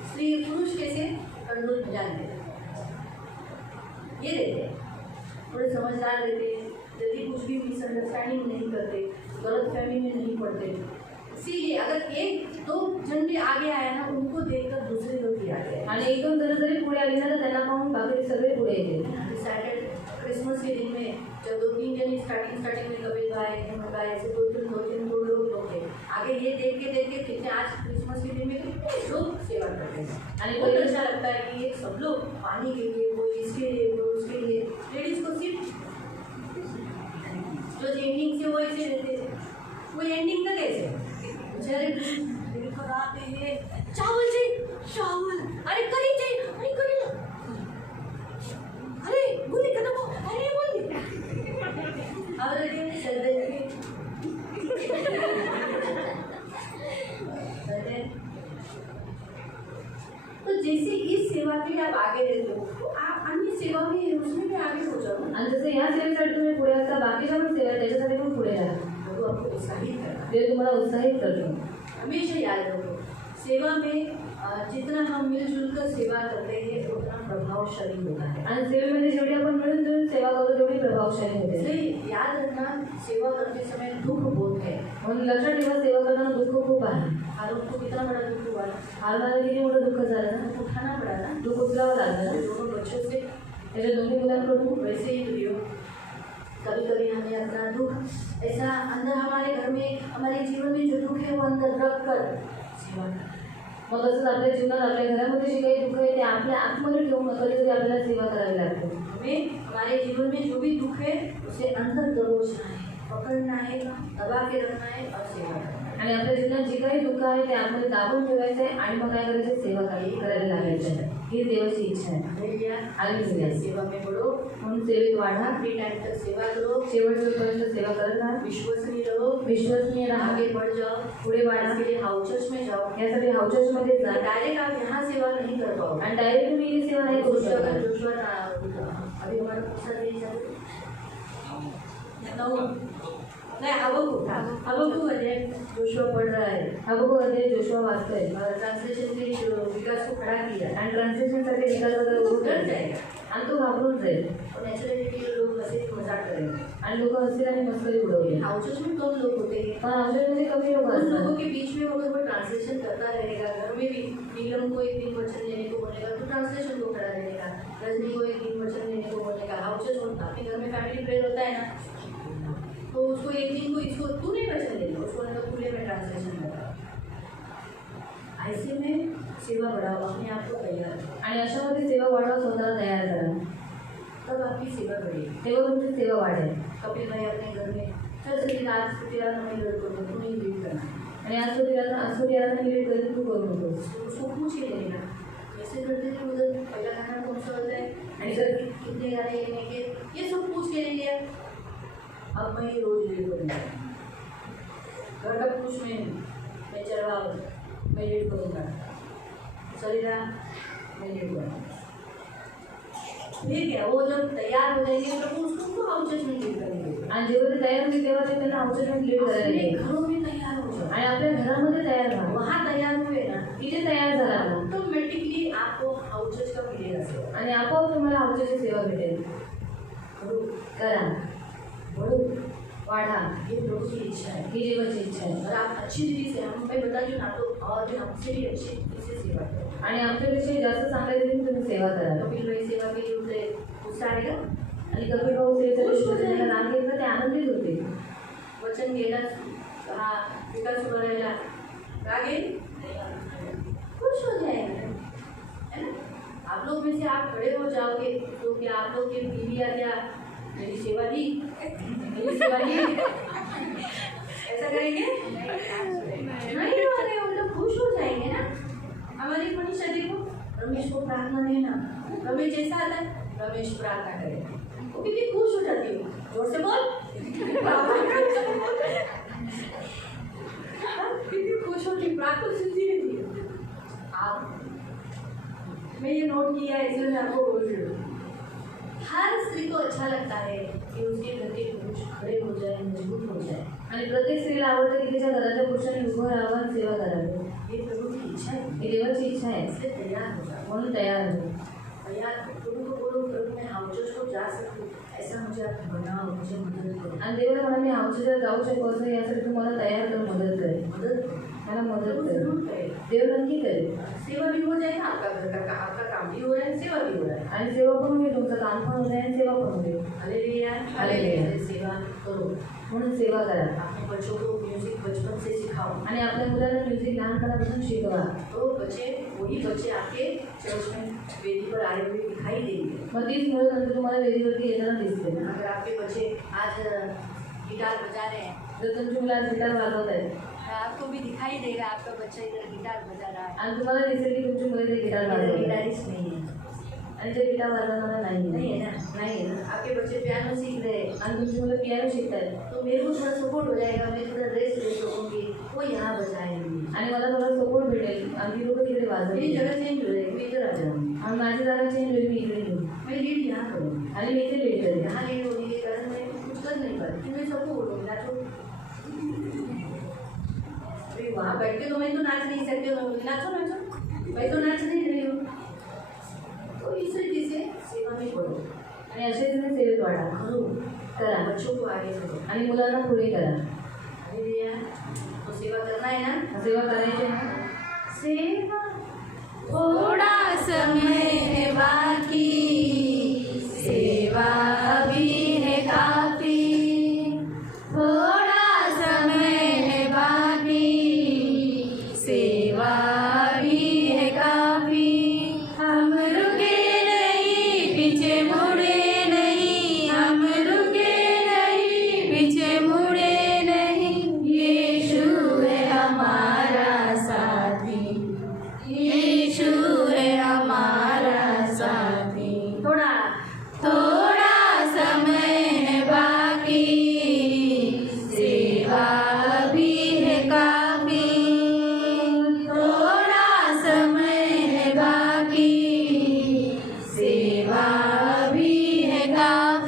स्त्री पुरुष कैसे कंट्रोल में जानते हैं, ये रहते हैं, थोड़े समझदार रहते हैं, जल्दी कुछ भी मिसअंडरस्टैंडिंग नहीं करते, गलत फहमी में नहीं पड़ते। इसीलिए अगर एक दो जन भी आगे आया ना, उनको देखकर दूसरे लोग भी आगे आए। आणि एक दोन जण जरी पुढे आली ना तर त्यांना पाहून बाकी सगळे पुढे येते. डिसाइडेड क्रिसमस के दिन में जब 2-3 जन स्टार्टिंग में कपिल भाई हेमंत भाई ऐसे 2-3 लोग थे, आगे ये देख के कितने आज क्रिसमस के दिन में कितने लोग सेवा करते हैं। आणि बहुत पहिले अच्छा लगता है कि ये सब लोग पानी के लिए, कोई इसके लिए, कोई उसके लिए, लेडीज को सिर्फ जो एंडिंग से वो ऐसे रहते थे, वो एंडिंग तक ऐसे बेचारे लेकर आते हैं, चावल चाहिए चावल, अरे करी चाहिए, अरे करी लो, अरे बोली खत्म हो, अरे बोली और ये चलते तो जैसे इस सेवा के लिए आप आगे रहते हो तो आप अन्य सेवा में उसमें भी आगे हो जाओ। आणि जसं ह्या सेवेसाठी तुम्ही पुढे असता बाकीच्या पण सेवा त्याच्यासाठी पण पुढे राहा. तो आपको उत्साहित करना, देव तुम्हाला उत्साहित करतो. हमेशा याद रखो सेवा में जितना हम मिलजुल कर सेवा करते हैं उतना प्रभावशाली होता है। आणि सेवेमध्ये जेवढी आपण मिळून जुळून सेवा करतो तेवढी प्रभावशाली होते. इसलिए याद रखना सेवा करते समय दुख बहुत है। म्हणून लक्षात ठेवा सेवा करताना दुःख खूप आहे. हारून को कितना बड़ा दुख हुआ, हारणाला किती मोठं दुःख झालं ना, उठाना पड़ा ना, दुःख उचलावं लागलं ना. दोनों बच्चों से त्याच्या दोन्ही मुलांकडून वैसे ही प्रियो कभी कभी हमें अपना दुख ऐसा अंदर हमारे घर में हमारे जीवन में जो दुख है वो अंदर रख कर सेवा करना है। मग तसंच आपल्या जीवनात आपल्या घरामध्ये जे काही दुःख आहे ते आपल्या आतमध्ये ठेवून कधी कधी आपल्याला सेवा करावी लागते. हमें हमारे जीवन में जो भी दुख है उसे अंदर दबोचना है, पकड़ना है, दबा के रखना है और सेवा करना है. आणि आपल्या जीवनात जे काही दुःख आहे ते आतमध्ये दाबून ठेवायचं आहे आणि मग काय करायचं, सेवा करायला लागायचं आहे. ही देवाची इच्छा आहे. हालेलुया. हालेलुया. सेवा में बढ़ो, म्हणून सेवेत वाढा, आखिरी टाइम तक सेवा करो, शेवटपर्यंत सेवा करत राहा, विश्वसनीय रहो, विश्वसनीय राहा, आगे बढ़ जाओ, पुढे वाढा. इसके लिए हाउस चर्च में जाओ. यासाठी हाऊस चर्चमध्ये जा. डायरेक्ट आप यहाँ सेवा नहीं कर पाओगे. आणि डायरेक्ट तुम्ही ही सेवा नाही करू शकत. अभी हमारा पूछा नहीं जाए नहीं हबक्कूक अध्याय जोशुआ पढ़ रहा है. हबक्कूक अध्याय जोशुआ वाचतोय ट्रांसलेशन के लिए जो विकास को खड़ा किया आणि ट्रान्सलेशन साठी विकास वगैरे वो उभं डर करतोय. जाएगा आणि तो घाबरून जाईल और नेचुरली लोग वैसे मजाक करेंगे. आणि लोक हसतील आणि मस्करी उडवतील. हाउसेस में कम लोग होते हैं. पण आमच्यामध्ये कमी लोक उन लोगों असतात. के बीच में अगर वो ट्रांसलेशन करता रहेगा, घर में भी नीलम को एक दिन वचन लेने को बोलेगा तो ट्रांसलेशन को खड़ा रहेगा, रजनी को एक दिन वचन लेने को बोलेगा. हाउसेस आपके घर में फैमिली प्रेयर होता है ना, तो उसको एक दिन को इसको तू नहीं वचन लेगा, उसको नहीं तो खुले में ट्रांसलेशन होगा. ऐसे में सेवा बढ़ाओ, अपने आप को तैयार करो. आणि अशामध्ये सेवा वाढवा, स्वतःला तयार करा, तब आपकी सेवा बढ़ेगी. तेव्हा तुमची सेवा वाढेल. कपिल भाई अपने घर में चल सही आज तेरा नई लड़कों को तू नहीं लीड करना. आणि आज तो तिला नीट कधी तू करू नकोस. उसको पूछ के लेना कैसे करते थे उधर, पहला गाना कौन सा होता है, आणि जर कितने गाने लेने के, ये सब पूछ के ले लिया. अब मैं ये रोज लीड करूँगा. घर का पूछ मैं चलवा मैं लीड करूँगा. चलेगा मैं लीड करूँगा. फिर क्या, वो जब तैयार हो जाएंगे प्रभु उसको हाउस चर्च में लीड करेंगे. आणि जेव्हा ते तयार होईल तेव्हा ते त्यांना औषध लीड करायला अपने लागेल. घरों में तैयार हो जाओ. आणि आपल्या घरामध्ये तयार व्हा. वहाँ तैयार हुए ना, तिथे तयार झाला ना ऑटोमेटिकली आपको हाउस चर्च का मिलेगा सेवा. आणि आपोआप तुम्हाला औषधाची सेवा भेटेल. करो, करा, बढ़ो, वाढा, ये प्रभु की इच्छा है. ही देवाची इच्छा आहे. और आप अच्छी रीति से, हम मैं बता दूँ ना, तो और भी हमसे भी अच्छी रीति से सेवा करो. आणि आमच्यापेक्षा जास्त चांगल्या रीतीने तुम्ही सेवा करा. कपिल भाई सेवा के लिए उसे उत्साह आएगा. आणि कपिल भाऊ सेवेचं नाम घेतलं ते आनंदित होते. वचन गेला, हा विकास उभा राहिला, आगे खुश हो जाएगा, है ना. आप लोग में से आप खड़े हो जाओगे तो क्या आप लोग की बीवी आ क्या मेरी सेवा दी, मेरी सेवा दी, ऐसा करेंगे नहीं होने. वो लोग खुश हो जाएंगे ना. हमारी मनीषा देखो, रमेश को प्रार्थना देना, रमेश जैसा आता है रमेश प्रार्थना करेगा, वो कितनी खुश हो जाती है. जोर से बोल कितनी खुश होती, प्रार्थना सुनती रहती है. आप मैं ये नोट किया है इसलिए मैं आपको बोल रही हूँ. हर स्त्री को अच्छा लगता है कि उसके घर के पुरुष खड़े हो जाए, मजबूत हो जाए. आणि प्रत्येक स्त्रीला आवडतं की तिच्या घराच्या पुरुषांनी उभं राहावं आणि सेवा करावी. ये प्रभु की इच्छा है. ही देवाची इच्छा आहे. इसलिए तैयार हो जाओ. म्हणून तयार हो. तैयार प्रभु को बोलो, प्रभु मैं हाउस चर्च को जा सकूँ, ऐसा मुझे आप बनाओ, मुझे मदद करो. आणि देवाला म्हणा मी औषधात जाऊ शकतो असं यासाठी तुम्हाला तयार करून मदत करेल. मदद करो. मला मदत प्रभु करेल. जरूर करेगा. देव नक्की करेल. सेवा भी हो जाएगा, आपका काम भी हो रहा है, सेवा भी हो रहा है. आणि सेवा पण होईल, तुमचं काम पण होईल आणि सेवा पण होईल. हालेलुया. हालेलुया. सेवा करो. म्हणून सेवा करा. अपने बच्चों को म्यूजिक बचपन से सिखाओ. आणि आपल्या मुलांना म्युझिक लहानपणापासून शिकवा. तो वही बच्चे आपके चर्च में वेदी पर आए हुए दिखाई देंगे. मग तीच मुलं नंतर तुम्हाला वेदीवरती येताना दिसते. अगर आपके बच्चे आज गिटार बजा रहे हैं, जर तुमची मुलं आज गिटार वाजवत आहेत आपको भी दिखाई देगा आपका बच्चा इधर गिटार बजा रहा है. आणि तुम्हाला दिसेल की तुमची मुलं ते गिटार वाजवत आहेत गिटारिस्ट नहीं है. आणि ते गिटार वाजवणारा नाही नहीं है ना. नाही आहे ना. आपके बच्चे पियानो सीख रहे हैं, आणि तुमची मुलं पियानो शिकतात तो मेरे को थोड़ा सपोर्ट हो जाएगा, मैं थोड़ा रेस्ट ले सकूँगी, वो यहाँ बजाएंगे. आणि मला थोडा सपोर्ट भेटेल आणि ती लोक तिकडे मेरी वाजवतील जगह चेंज हो जाएगी, मैं इधर आ जाऊँगी. आणि माझी जागा चेंज होईल, मी इकडे येऊ मैं लीड यहाँ करूँगी. आणि मी इथे लीड करेन. यहाँ लीड होने के कारण मैं कुछ कर नहीं पाती, मैं सबको बोलूँगी नाचो. अरे वहाँ बैठ के तो मैं तो नाच नहीं सकती हूँ, नाचो नाचो, मैं तो नाच नहीं रही हूँ. तो इस रीति से सेवा में बढ़ो. आणि अशा रीतीने सेवेत वाढा. करो, करा. बच्चों को आगे करो. आणि मुलांना पुढे करा. हालेलुया. तो सेवा करना है ना. सेवा करायची ना. सेवा थोड़ा समय है बाकी, सेवा अभी है काफी. थोड़ा समय है बाकी, सेवा अभी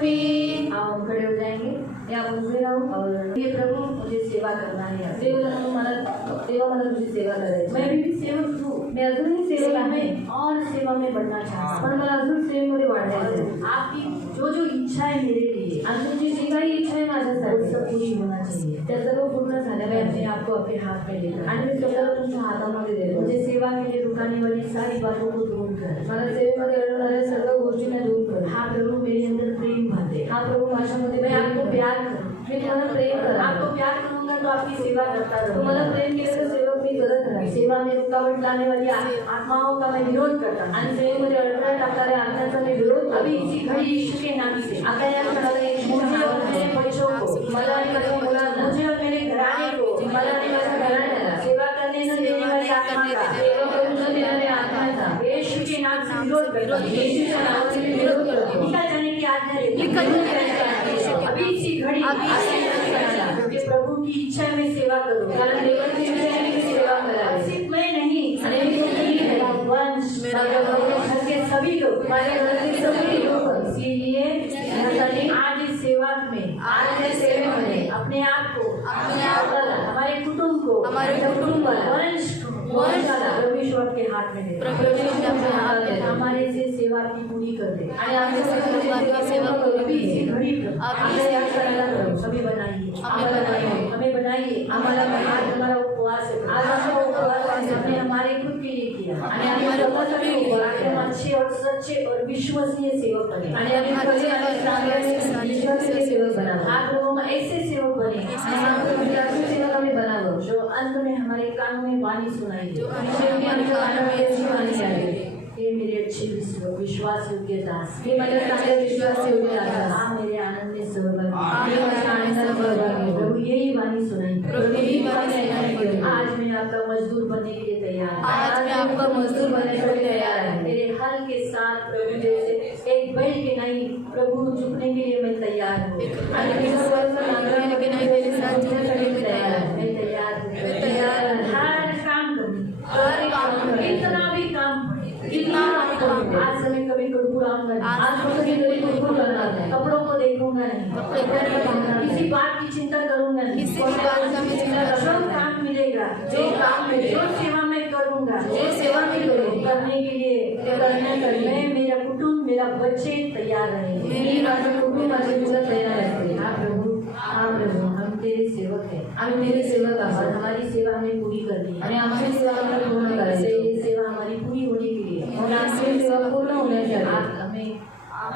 me. आप खड़े हो जाएंगे या आप उभे रहो और ये प्रभु मुझे सेवा करना है देवा मला तुझी सेवा करायची. मैं भी सेवक हूँ मी अजूनही सेवक आहे में और सेवा में बढ़ना चाहता हूँ पण मला अजून सेवेमध्ये वाढायचं आहे. आपकी जो जो इच्छा है मेरे लिए आणि तुमची जी काही इच्छा आहे वो माझ्यासाठी सब पूरी होना चाहिए त्या सर्व पूर्ण झाल्या मैं अपने पाहिजे. आप को अपने हाथ में लेकर आणि मी स्वतःला तुमच्या हातामध्ये देतो. मुझे सेवा के लिए रुकाने वाली सारी बातों को दूर कर मला सेवेमध्ये अडवणाऱ्या सर्व गोष्टींना दूर कर. हाँ प्रभु मेरे अंदर प्रेम भर दे हा प्रभु माझ्यामध्ये मैं आपको प्रेम प्यार कर. करूँ मी तुम्हाला प्रेम आपको करा. प्यार करूंगा तो आपकी सेवा करता तुम्हाला रहूंगा प्रेम केलं तर सेवक मी करत राहील. सेवा में रुकावट लाने वाली आत्माओं का मैं विरोध करता हूँ आणि सेवेमध्ये अडथळा टाकणाऱ्या आत्म्याचा मी विरोध अभी करतो. इसी घड़ी यीशु के नाम से आता या क्षणाला येशूच्या मुझे और मेरे नावाने बच्चों को मला आणि माझ्या मुलांना मुझे और मेरे घराने को मला आणि माझ्या घराण्याला सेवा करने न देने वाली आत्मा का सेवा करून न देणाऱ्या आत्म्याचा यीशु के नाम से विरोध करता हूँ येशूच्या नावाने मी विरोध करतो. निकल जाने की आज्ञा देता हूँ। निकल जाने की आज्ञा अभी इसी घड़ी कि प्रभु की इच्छा में सेवा करो कारण देवाची इच्छा आहे की सेवा करावी. सिर्फ मैं नहीं आणि मी कुठेही नाही. मेरा वंश मेरा घर के सभी लोग माझ्या घरातील सगळी लोक इसीलिए आज इस सेवा में आज या सेवेमध्ये अपने आप को अपने आप को, हमारे कुटुंब को हमारे कुटुंब को, वंश वंश प्रभु ईश्वर के हाथ में दे प्रभु ईश्वर के हाथ में दे. हमारे से सेवा की पूरी कर दे आणि आमच्या सर्वांची सेवा अभी इसी करू. घड़ी पर आपल्या या क्षणाला करू. हमें बनाइए हमें बनाइए. हमें बनाइए आम्हाला बनाइए. आज हमारा उपवास है आज आमचा उपवास आहे. हमने हमारे खुद के लिए किया आणि आम्ही स्वतःसाठी उपवास ताकि हम केला. अच्छे और सच्चे और विश्वसनीय सेवक बने आणि आम्ही खरे आणि चांगले विश्वासाचे सेवक बनावं. आप लोगों में ऐसे सेवक बने आणि आमचं विश्वासी सेवक आम्ही बनावं. जो अंत में हमारे कान में वाणी सुनाई दे आणि शेवटी आमच्या कानामध्ये याची वाणी आली. हे मेरे अच्छे विश्वास योग्य दास हे माझ्या चांगल्या विश्वास योग्य आहे. आप मेरे आनंद में सहभागी मी माझ्या आनंदाला सहभागी होतो. प्रभु यही वाणी सुनाई प्रभु ही वाणी ऐकायला पाहिजे. आज मैं आपका मजदूर बनने के लिए तैयार हूँ आज मैं आपका मजदूर बनण्यासाठी तयार आहे. मेरे हल के साथ प्रभु जैसे एक बैल के नहीं प्रभु झुकने के लिए मैं तैयार हूँ आणि मी सर्वांना नांगरणे की नाही मेरे साथ जीवनासाठी मी तयार आहे. मैं तैयार हूँ मैं तैयार हूँ. हर काम करूँ हर काम करूँ. कितना भी काम कितना भी काम करूँ. आज मैं कभी कुड़कुड़ाऊंगा नहीं आज फक्त मी तरी कुरकुर करणार नाही. कपड़ों को देखूंगा नहीं कपड्याकडे पाहणार नाही. किसी बात की चिंता करूंगा नहीं किसी भी बात का मैं चिंता जो करूंगा. काम मिलेगा जो काम मिलेगा, जो सेवा मैं करूंगा जो सेवा मैं करूंगा, करने के लिए ते करण्यासाठी मैं मेरा कुटुंब मेरा बच्चे तैयार रहेंगे मी माझं कुटुंब माझी मुलं तयार असते. हाँ प्रभु हम तेरे सेवक हैं आम्ही तेरे सेवक और आहोत हमारी सेवा हमें पूरी करनी है आणि आमची सेवा आम्हाला पूर्ण करायची आहे. ये सेवा हमारी पूरी होने के लिए म्हणून आमची सेवा पूर्ण होण्यासाठी आप हमें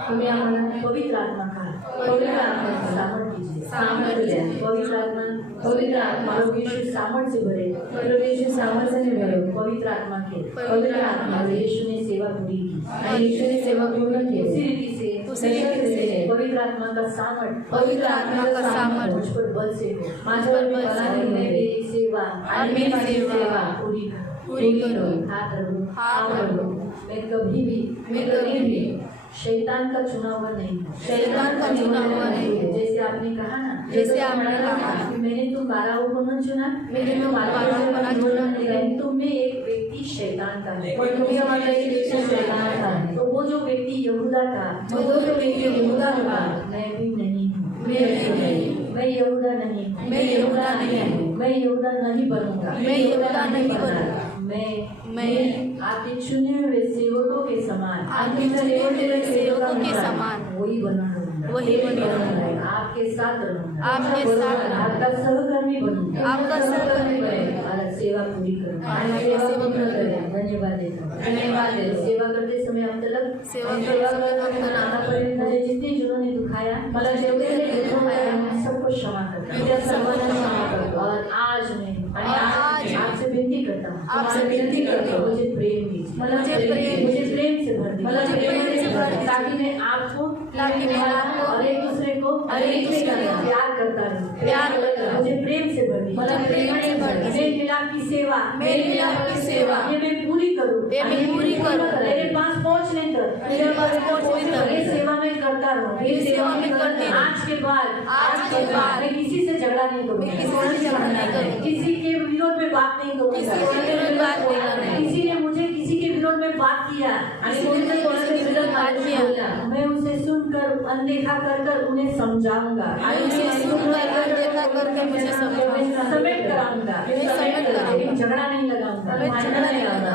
तुम्ही आम्हाला पवित्र आत्मा का पवित्र आत्मा सामर्थ दीजिए सामर्थ्य द्या. पवित्र आत्मा पवित्र आत्मा प्रभु यीशु सामर्थ से भरे प्रभू येशू सामर्थ्याने भरो. पवित्र आत्मा के पवित्र आत्मा और यीशु ने सेवा पूरी की आणि येशूने सेवा पूर्ण उसी केली. रीति से उसी रीतीने पवित्र आत्मा का सामर्थ पवित्र आत्मा का सामर्थ मुझ पर बल से हो माझ्यावर और बलाने मैं होते. मेरी सेवा आणि मी माझी सेवा पूरी करूं पूरी करो. हाँ प्रभु हाँ प्रभु. मैं कभी भी मी कधी भी शैतान का चुनाव नहीं हूँ शैतान का चुनाव नहीं हूँ. जैसे आपने कहा ना जैसे आपने कहा कि मैंने तुम 12 को न चुना मैंने तुम 12 को न चुना. लेकिन तुम में एक व्यक्ति शैतान का है पण तुम्ही आम्हाला एक व्यक्ती शैतानाचा आहे. तो वो जो व्यक्ति यहूदा का तो जो व्यक्ती यहूदा होता मैं भी नहीं हूँ मी व्यक्ती नाही. मैं यहूदा नहीं हूँ मैं यहूदा नहीं हूँ. मैं यहूदा नहीं बनूंगा मैं यहूदा नहीं बनूंगा. मैं आपके चुने हुए सेवकों के समान आपके चुने हुए सेवकों के समान वही बनूंगा वही बनूंगा. आपके साथ रहूंगा आपके साथ रहूंगा. आपका सहकर्मी बनूंगा आपका सहकर्मी बनूंगा और सेवा पूरी करूंगा आणि सेवा पूर्ण करेन. धन्यवाद देता हूँ धन्यवाद देतो. सेवा करते समय अब तक सेवा आतापर्यंत मुझे जितने जनों ने दुखाया मला जेवढे दुःख आहे, मैं सबको क्षमा करता मी त्या सर्वांना क्षमा करतो. और आज मैं आज आपसे विनती करता हूँ आपसे विनती करता हूँ. मुझे प्रेम दीजिए मुझे प्रेम से भर मला दीजिए प्रेम से भर दीजिए. ताकि मैं आपको ताकि मैं आपको और एक दूसरे को और एक दूसरे को प्यार करता रहूं प्यार करता रहूं. मुझे प्रेम से भर दीजिए मला प्रेम से भर दीजिए. मेरे मिलाप की सेवा मेरे मिलाप की सेवा ये मैं पूरी करूं ये मैं पूरी करूं. मेरे पास पहुंचने तक मेरे पास पहुंचने तक ये सेवा मैं करता रहूं ये सेवा मैं करती रहूं. आज के बाद मैं किसी से झगड़ा नहीं करूंगा किसी से झगड़ा नहीं करूंगा. किसी के विरोध में बात नहीं करूंगा किसी के विरोध में बात नहीं करूंगा. किसी ने मुझे किसी के विरोध में में बात किया, आणि कोणीतरी कोणाच्या विरोधात बात किया, मैं उसे सुनकर अनदेखा कर कर उन्हें समझाऊंगा, मैं उसे सुनकर अनदेखा करके मुझे समझाऊंगा, समेट कराऊंगा, लेकिन झगड़ा नहीं लगाऊंगा,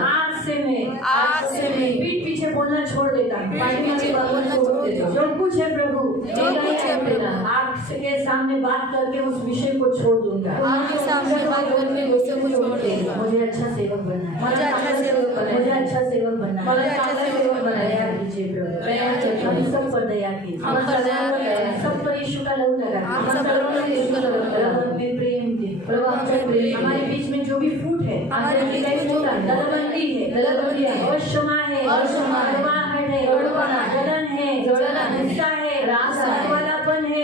आज से मैं पीठ पीछे बोलना छोड़ देता हूँ, जो कुछ है प्रभु आपके सामने बात करके उस विषय को छोड़ दूंगा, आपके सामने बात करके विषय को छोड़ देगा। मुझे अच्छा सेवक बनना है, मुझे अच्छा सेवक बनना है, मुझे अच्छा सेवक बनना है, मुझे अच्छा सेवक बनना है। दया कीजिए प्रभु, हम सब पर दया कीजिए, हम पर दया कीजिए। सब पर यीशु का लहू लगा, हम सब पर यीशु का लहू लगा। प्रभु में प्रेम दे, प्रभु आपका प्रेम, हमारे बीच में जो भी फूट है, हमारे बीच में जो दलबंदी है, अक्षमा है, कड़वाहट है, जलन है, गुस्सा है, मतवालापन है,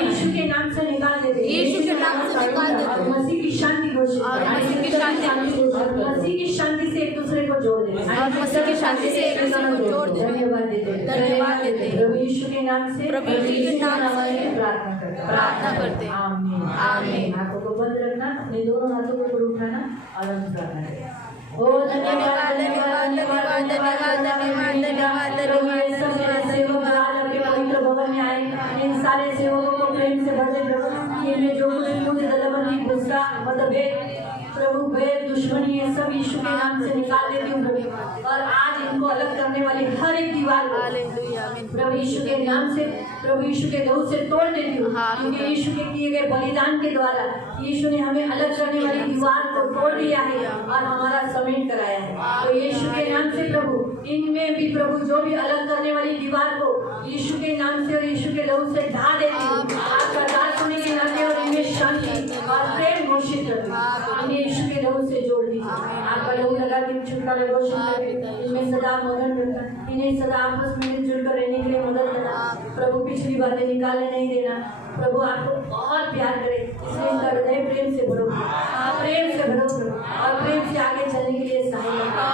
यीशु के नाम से निकाल देते, यीशु के नाम से निकाल देते, और मसीह की शांति घोषित और करते, मसीह की शांति और मसीह की शांति से एक दूसरे को जोड़ देते, और मसीह की शांति से एक दूसरे को जोड़ देते। धन्यवाद देते, धन्यवाद देते। प्रभु यीशु के नाम से, प्रभु यीशु के नाम से प्रार्थना करते हैं। आमीन। आमीन। हाथों को बंद रखना, अपने दोनों हाथों को ऊपर उठाना और हम प्रार्थना करें। ओ धन्यवाद, धन्यवाद, धन्यवाद, धन्यवाद, धन्यवाद, धन्यवाद, धन्यवाद, सब मेरे सेवक जो आज आपके पवित्र भवन में आए, इन सारे सेवकों को प्रेम से भर दे प्रभु। इनमें जो कुछ भी मुझे दलबंदी, गुस्सा, मतभेद, प्रभु भेद, दुश्मनी, ये सब यीशु के नाम से निकाल देती हूँ प्रभु। और आज इनको अलग करने वाली हर एक दीवार को हालेलुया, आमीन। प्रभु यीशु के नाम से, प्रभु यीशु के लहू से तोड़ देती हूँ, क्योंकि यीशु के किए गए बलिदान के द्वारा यीशु ने हमें अलग करने वाली दीवार को तोड़ दिया है और हमारा समेट कराया है। तो यीशु के नाम से प्रभु, इनमें भी प्रभु जो भी अलग करने वाली दीवार को यीशु के नाम से और यीशु के लहू से ढा देती हूँ। आपका दास होने के नाते और इनमें शांति और प्रेम घोषित करती हूँ। इन्हें यीशु के लहू से जोड़ दीजिए, आपका लहू लगा के छुटकारा घोषित करके इनमें सदा मगन रखना, इन्हें सदा आपस में मिलजुल कर रहने के लिए मदद करना। प्रभु पिछली बातें निकालने नहीं देना। प्रभु आपको बहुत प्यार करे, इसलिए इनका हृदय प्रेम से भरो, प्रेम से भरो और प्रेम से आगे चलने के लिए सहायता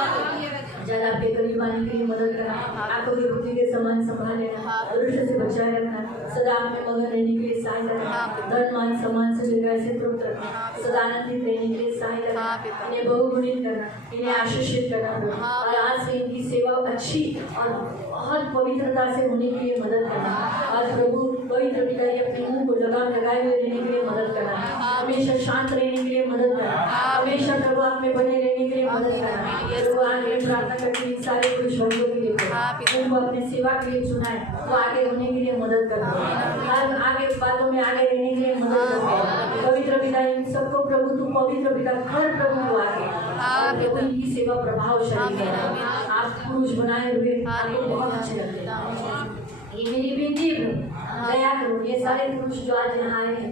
ज्यादा आपके करीब आने के लिए मदद करना, आपको के बुद्धि के समान संभाल लेना, दुष्ट से बचाए रखना, सदा आप में मगन रहने के लिए सहायता करना, धन मान सम्मान से दीर्घायु से तृप्त रखना, सदा आनंदित रहने के लिए सहायता करना, इन्हें बहुगुणित करना, इन्हें आशीषित करना और आज से इनकी सेवा अच्छी और बहुत पवित्रता से होने के लिए मदद करना। और प्रभु पवित्र पिता अपने मुंह को लगाम लगाए हुए रहने के लिए मदद करना, हमेशा शांत रहने के लिए मदद करना, हमेशा प्रभु आप में बने रहने के लिए मदद करना। प्रभु आगे प्रार्थना करके इन सारे पुरुष वर्गों के लिए उनको अपने सेवा के लिए चुना है, वो आगे होने के लिए मदद करना, आगे बातों में आगे रहने के लिए मदद करना। पवित्र पिता इन सबको प्रभु तू पवित्र पिता हर प्रभु को आगे उनकी सेवा प्रभावशाली करना। आप पुरुष बनाए हुए आगे बहुत अच्छे लगते हैं। ये मेरी विनती है प्रभु, दया करो, ये सारे पुरुष जो आज यहाँ आए हैं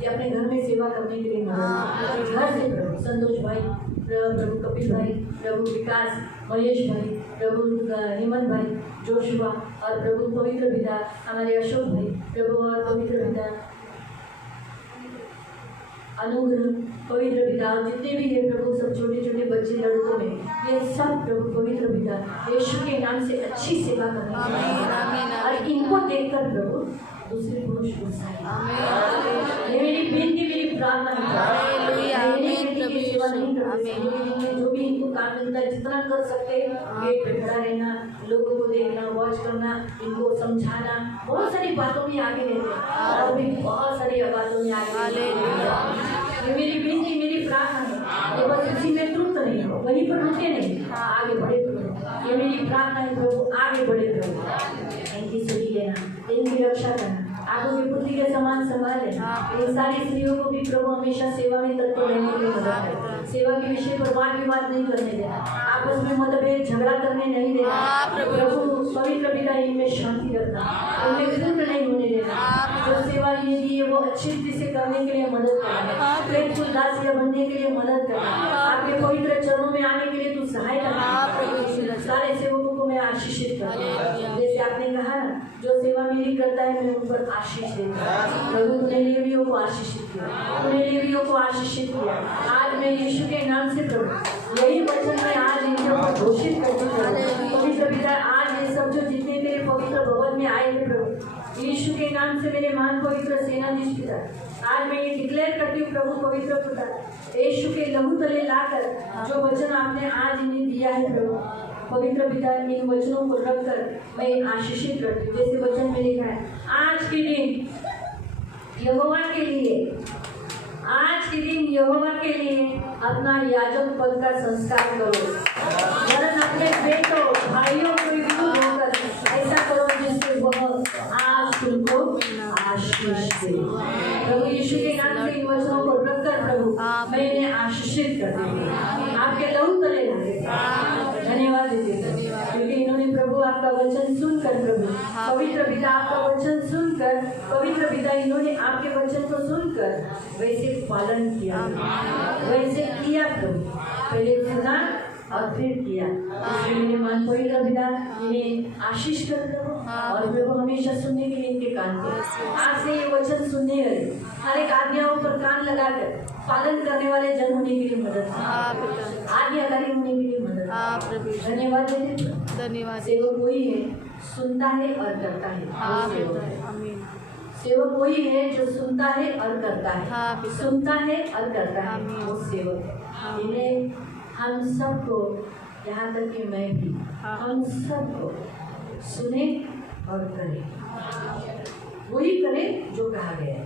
ये अपने घर में सेवा करने के लिए मदद, घर से प्रभु संतोष भाई, प्रभु कपिल भाई, प्रभु विकास, महेश भाई, प्रभु हेमंत भाई, जोशुआ और प्रभु पवित्र पिता हमारे अशोक भाई, प्रभु और पवित्र पिता अनुग्रह, पवित्र पिता जितने भी हैं प्रभु, सब छोटे छोटे बच्चे लड़कों में ये सब प्रभु पवित्र पिता यीशु के नाम से अच्छी सेवा करना और इनको देखकर प्रभु दूसरे पुरुष को ये मेरी बेनती, मेरी प्रार्थना जो भी इनको काम मिलता है जितना कर सकते हैं, गेट पे खड़ा रहना, लोगों को देखना, वॉच करना, इनको समझाना, बहुत सारी बातों में आगे रहते हैं और भी बहुत सारी बातों में आगे। ये मेरी बेनती, मेरी प्रार्थना है, ये बस उसी में तृप्त नहीं हो, वहीं पर रुके नहीं, आगे बढ़े प्रभु। ये मेरी प्रार्थना है प्रभु, आगे बढ़े प्रभु, इनकी सुधी लेना, इनकी रक्षा करना, आगों के पुत्री के समान संभाल लेना। इन सारी स्त्रियों को भी प्रभु हमेशा सेवा में तत्पर रहने के लिए मदद करें, सेवा के विषय पर वाद विवाद नहीं करने देना, आपस में मतभेद झगड़ा करने नहीं देना। प्रभु पवित्र पिता इनमें शांति रखना, उनमें विघ्न नहीं होने देना, जो सेवा ये दी है वो अच्छी रीति से करने के लिए मदद करना, प्रेमफुल दासिया बनने के लिए मदद करना, आपके पवित्र चरणों में आने के लिए तू सहाय करना। सारे सेवकों को मैं आशीषित करना, जैसे आपने कहा ना, जो सेवा मेरी करता है मैं उन पर आशीष देता हूँ। प्रभु ने लेवियों को आशीषित किया, तूने लेवियों को आशीषित किया। आज मैं यीशु के नाम से प्रभु यही वचन मैं आज इनके ऊपर घोषित करती हूँ। पवित्र पिता आज ये सब जो जितने तेरे पवित्र भवन में आए हैं प्रभु यीशु के नाम से मेरे महान पवित्र सेनाधीश पिता, आज मैं ये डिक्लेयर करती हूँ प्रभु पवित्र पिता, यीशु के लहू तले लाकर जो वचन आपने आज इन्हें दिया है प्रभु, पवित्र पिता, इन वचनों को रखकर मैं आशीषित करती हूँ। जैसे वचन में लिखा है, आज के दिन यहोवा के लिए, आज के दिन यहोवा के लिए अपना याजक पद का संस्कार करो, वरन अपने बेटों भाइयों को विरुद्ध होकर ऐसा करो जिससे वह आज तुमको आशीष दे। प्रभु यीशु के नाम से इन वचनों को रखकर प्रभु मैं इन्हें आशीषित करती हूँ, आपके लहू तले धन्यवाद देते हैं, क्योंकि इन्होंने प्रभु आपका वचन सुनकर, प्रभु पवित्र पिता आपका वचन सुनकर, पवित्र पिता इन्होंने आपके वचन को सुनकर वैसे पालन किया, वैसे किया प्रभु, पहले सुना और फिर किया। मेरे मन पवित्र पिता इन्हें आशीष कर दो और प्रभु हमेशा सुनने के लिए इनके कान को, आज से ये वचन सुनने वाले हर एक आज्ञाओं पर कान लगाकर पालन करने वाले जन होने के लिए मदद, आज्ञाकारी होने के लिए मदद। धन्यवाद देते, धन्यवाद। सेवक वही है सुनता है और करता है, आमीन। सेवक वही है जो सुनता है और करता है, सुनता है और करता है, वो सेवक है। इन्हें हम सबको, यहाँ तक कि मैं भी, हम सबको सुने और करें, वही करें जो कहा गया है।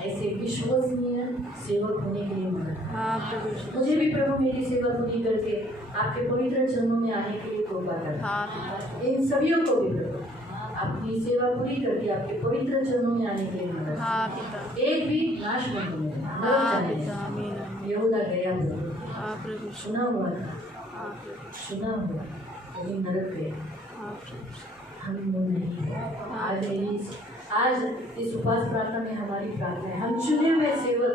ऐसे विश्वसनीय सेवक होने के लिए मदद। मुझे भी प्रभु मेरी सेवा पूरी करके आपके पवित्र चरणों में आने के लिए कृपा करें। इन सभियों को भी प्रभु अपनी सेवा पूरी करके आपके पवित्र चरणों में आने के लिए मदद। एक भी नाश मत होने। यहूदा गया प्रभु, सुना हुआ था, सुना हुआ, लेकिन नरक गया। हम नहीं। आज इस उपवास प्रार्थना में हमारी प्रार्थना है, हम चुने हुए सेवक,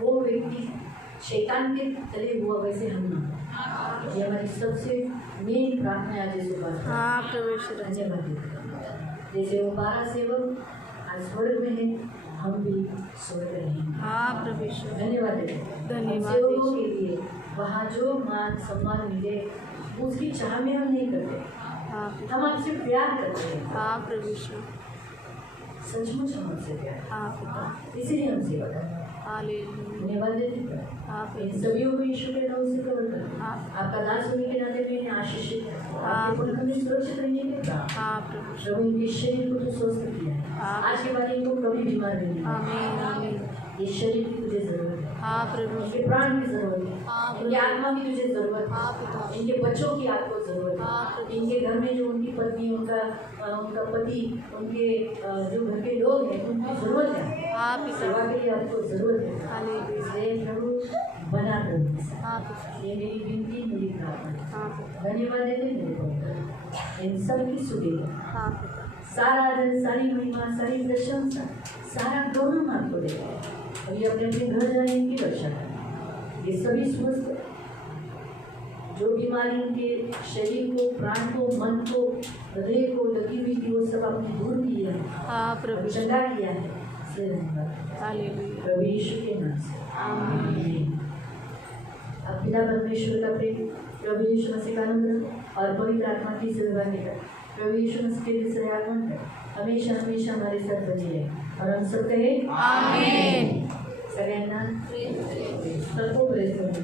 वो व्यक्ति शैतान के तले हुआ वैसे हम ना। ये हमारी सबसे मेन प्रार्थना है आज इस उपवास। धन्यवाद। जैसे वो 12 सेवक आज स्वर्ग में है, हम भी स्वर्ग रहेंगे। धन्यवाद। सेवकों के लिए वहाँ जो मान सम्मान मिले उसकी चाह में हम नहीं करते, हम आपसे प्यार करते हैं। सचमुच हम आपसे प्यार, इसीलिए हम सेवा करते हैं। धन्यवाद देते हैं। इन सभी को यीशु के नाम से कवर करते हैं। आपका दास होने के नाते में इन्हें आशीषित करते हैं। आपके पुत्र में सुरक्षित रहने के प्रभु इनके शरीर को तो स्वस्थ किया है, आज के बाद इनको कभी बीमार नहीं। ये शरीर की तुझे जरूरत है, इनके प्राण की जरूरत है, इनके आत्मा की तुझे जरूरत है, इनके बच्चों की आपको जरूरत है, इनके घर में जो उनकी पत्नी, उनका पति, उनके जो घर के लोग हैं उनकी जरूरत है, सेवा के लिए आपको जरूरत है। इसलिए प्रभु बना कर ये मेरी विनती, मेरी प्रार्थना। धन्यवाद देते मेरे इन सब की सुधीर सारा आदर, सारी महिमा, सारी प्रशंसा, सारा गौरव आपको देते हैं। और ये अपने अपने घर जाने की रक्षा करें। ये सभी स्वस्थ, जो बीमारी उनके शरीर को, प्राण को, मन को, हृदय को लगी हुई थी, वो सब आपने दूर किया है, चंगा किया है। प्रभु यीशु के नाम से आमीन। अब पिता परमेश्वर का प्रेम, प्रभु यीशु मसीह का अनुग्रह और पवित्र आत्मा की सहभागिता प्रभु यीशु मसीह के दूसरे आगमन में हमेशा हमेशा हमारे साथ बनी रहे। और हम सब कहें आमीन। सगळ्यांना सबको प्रेज करू।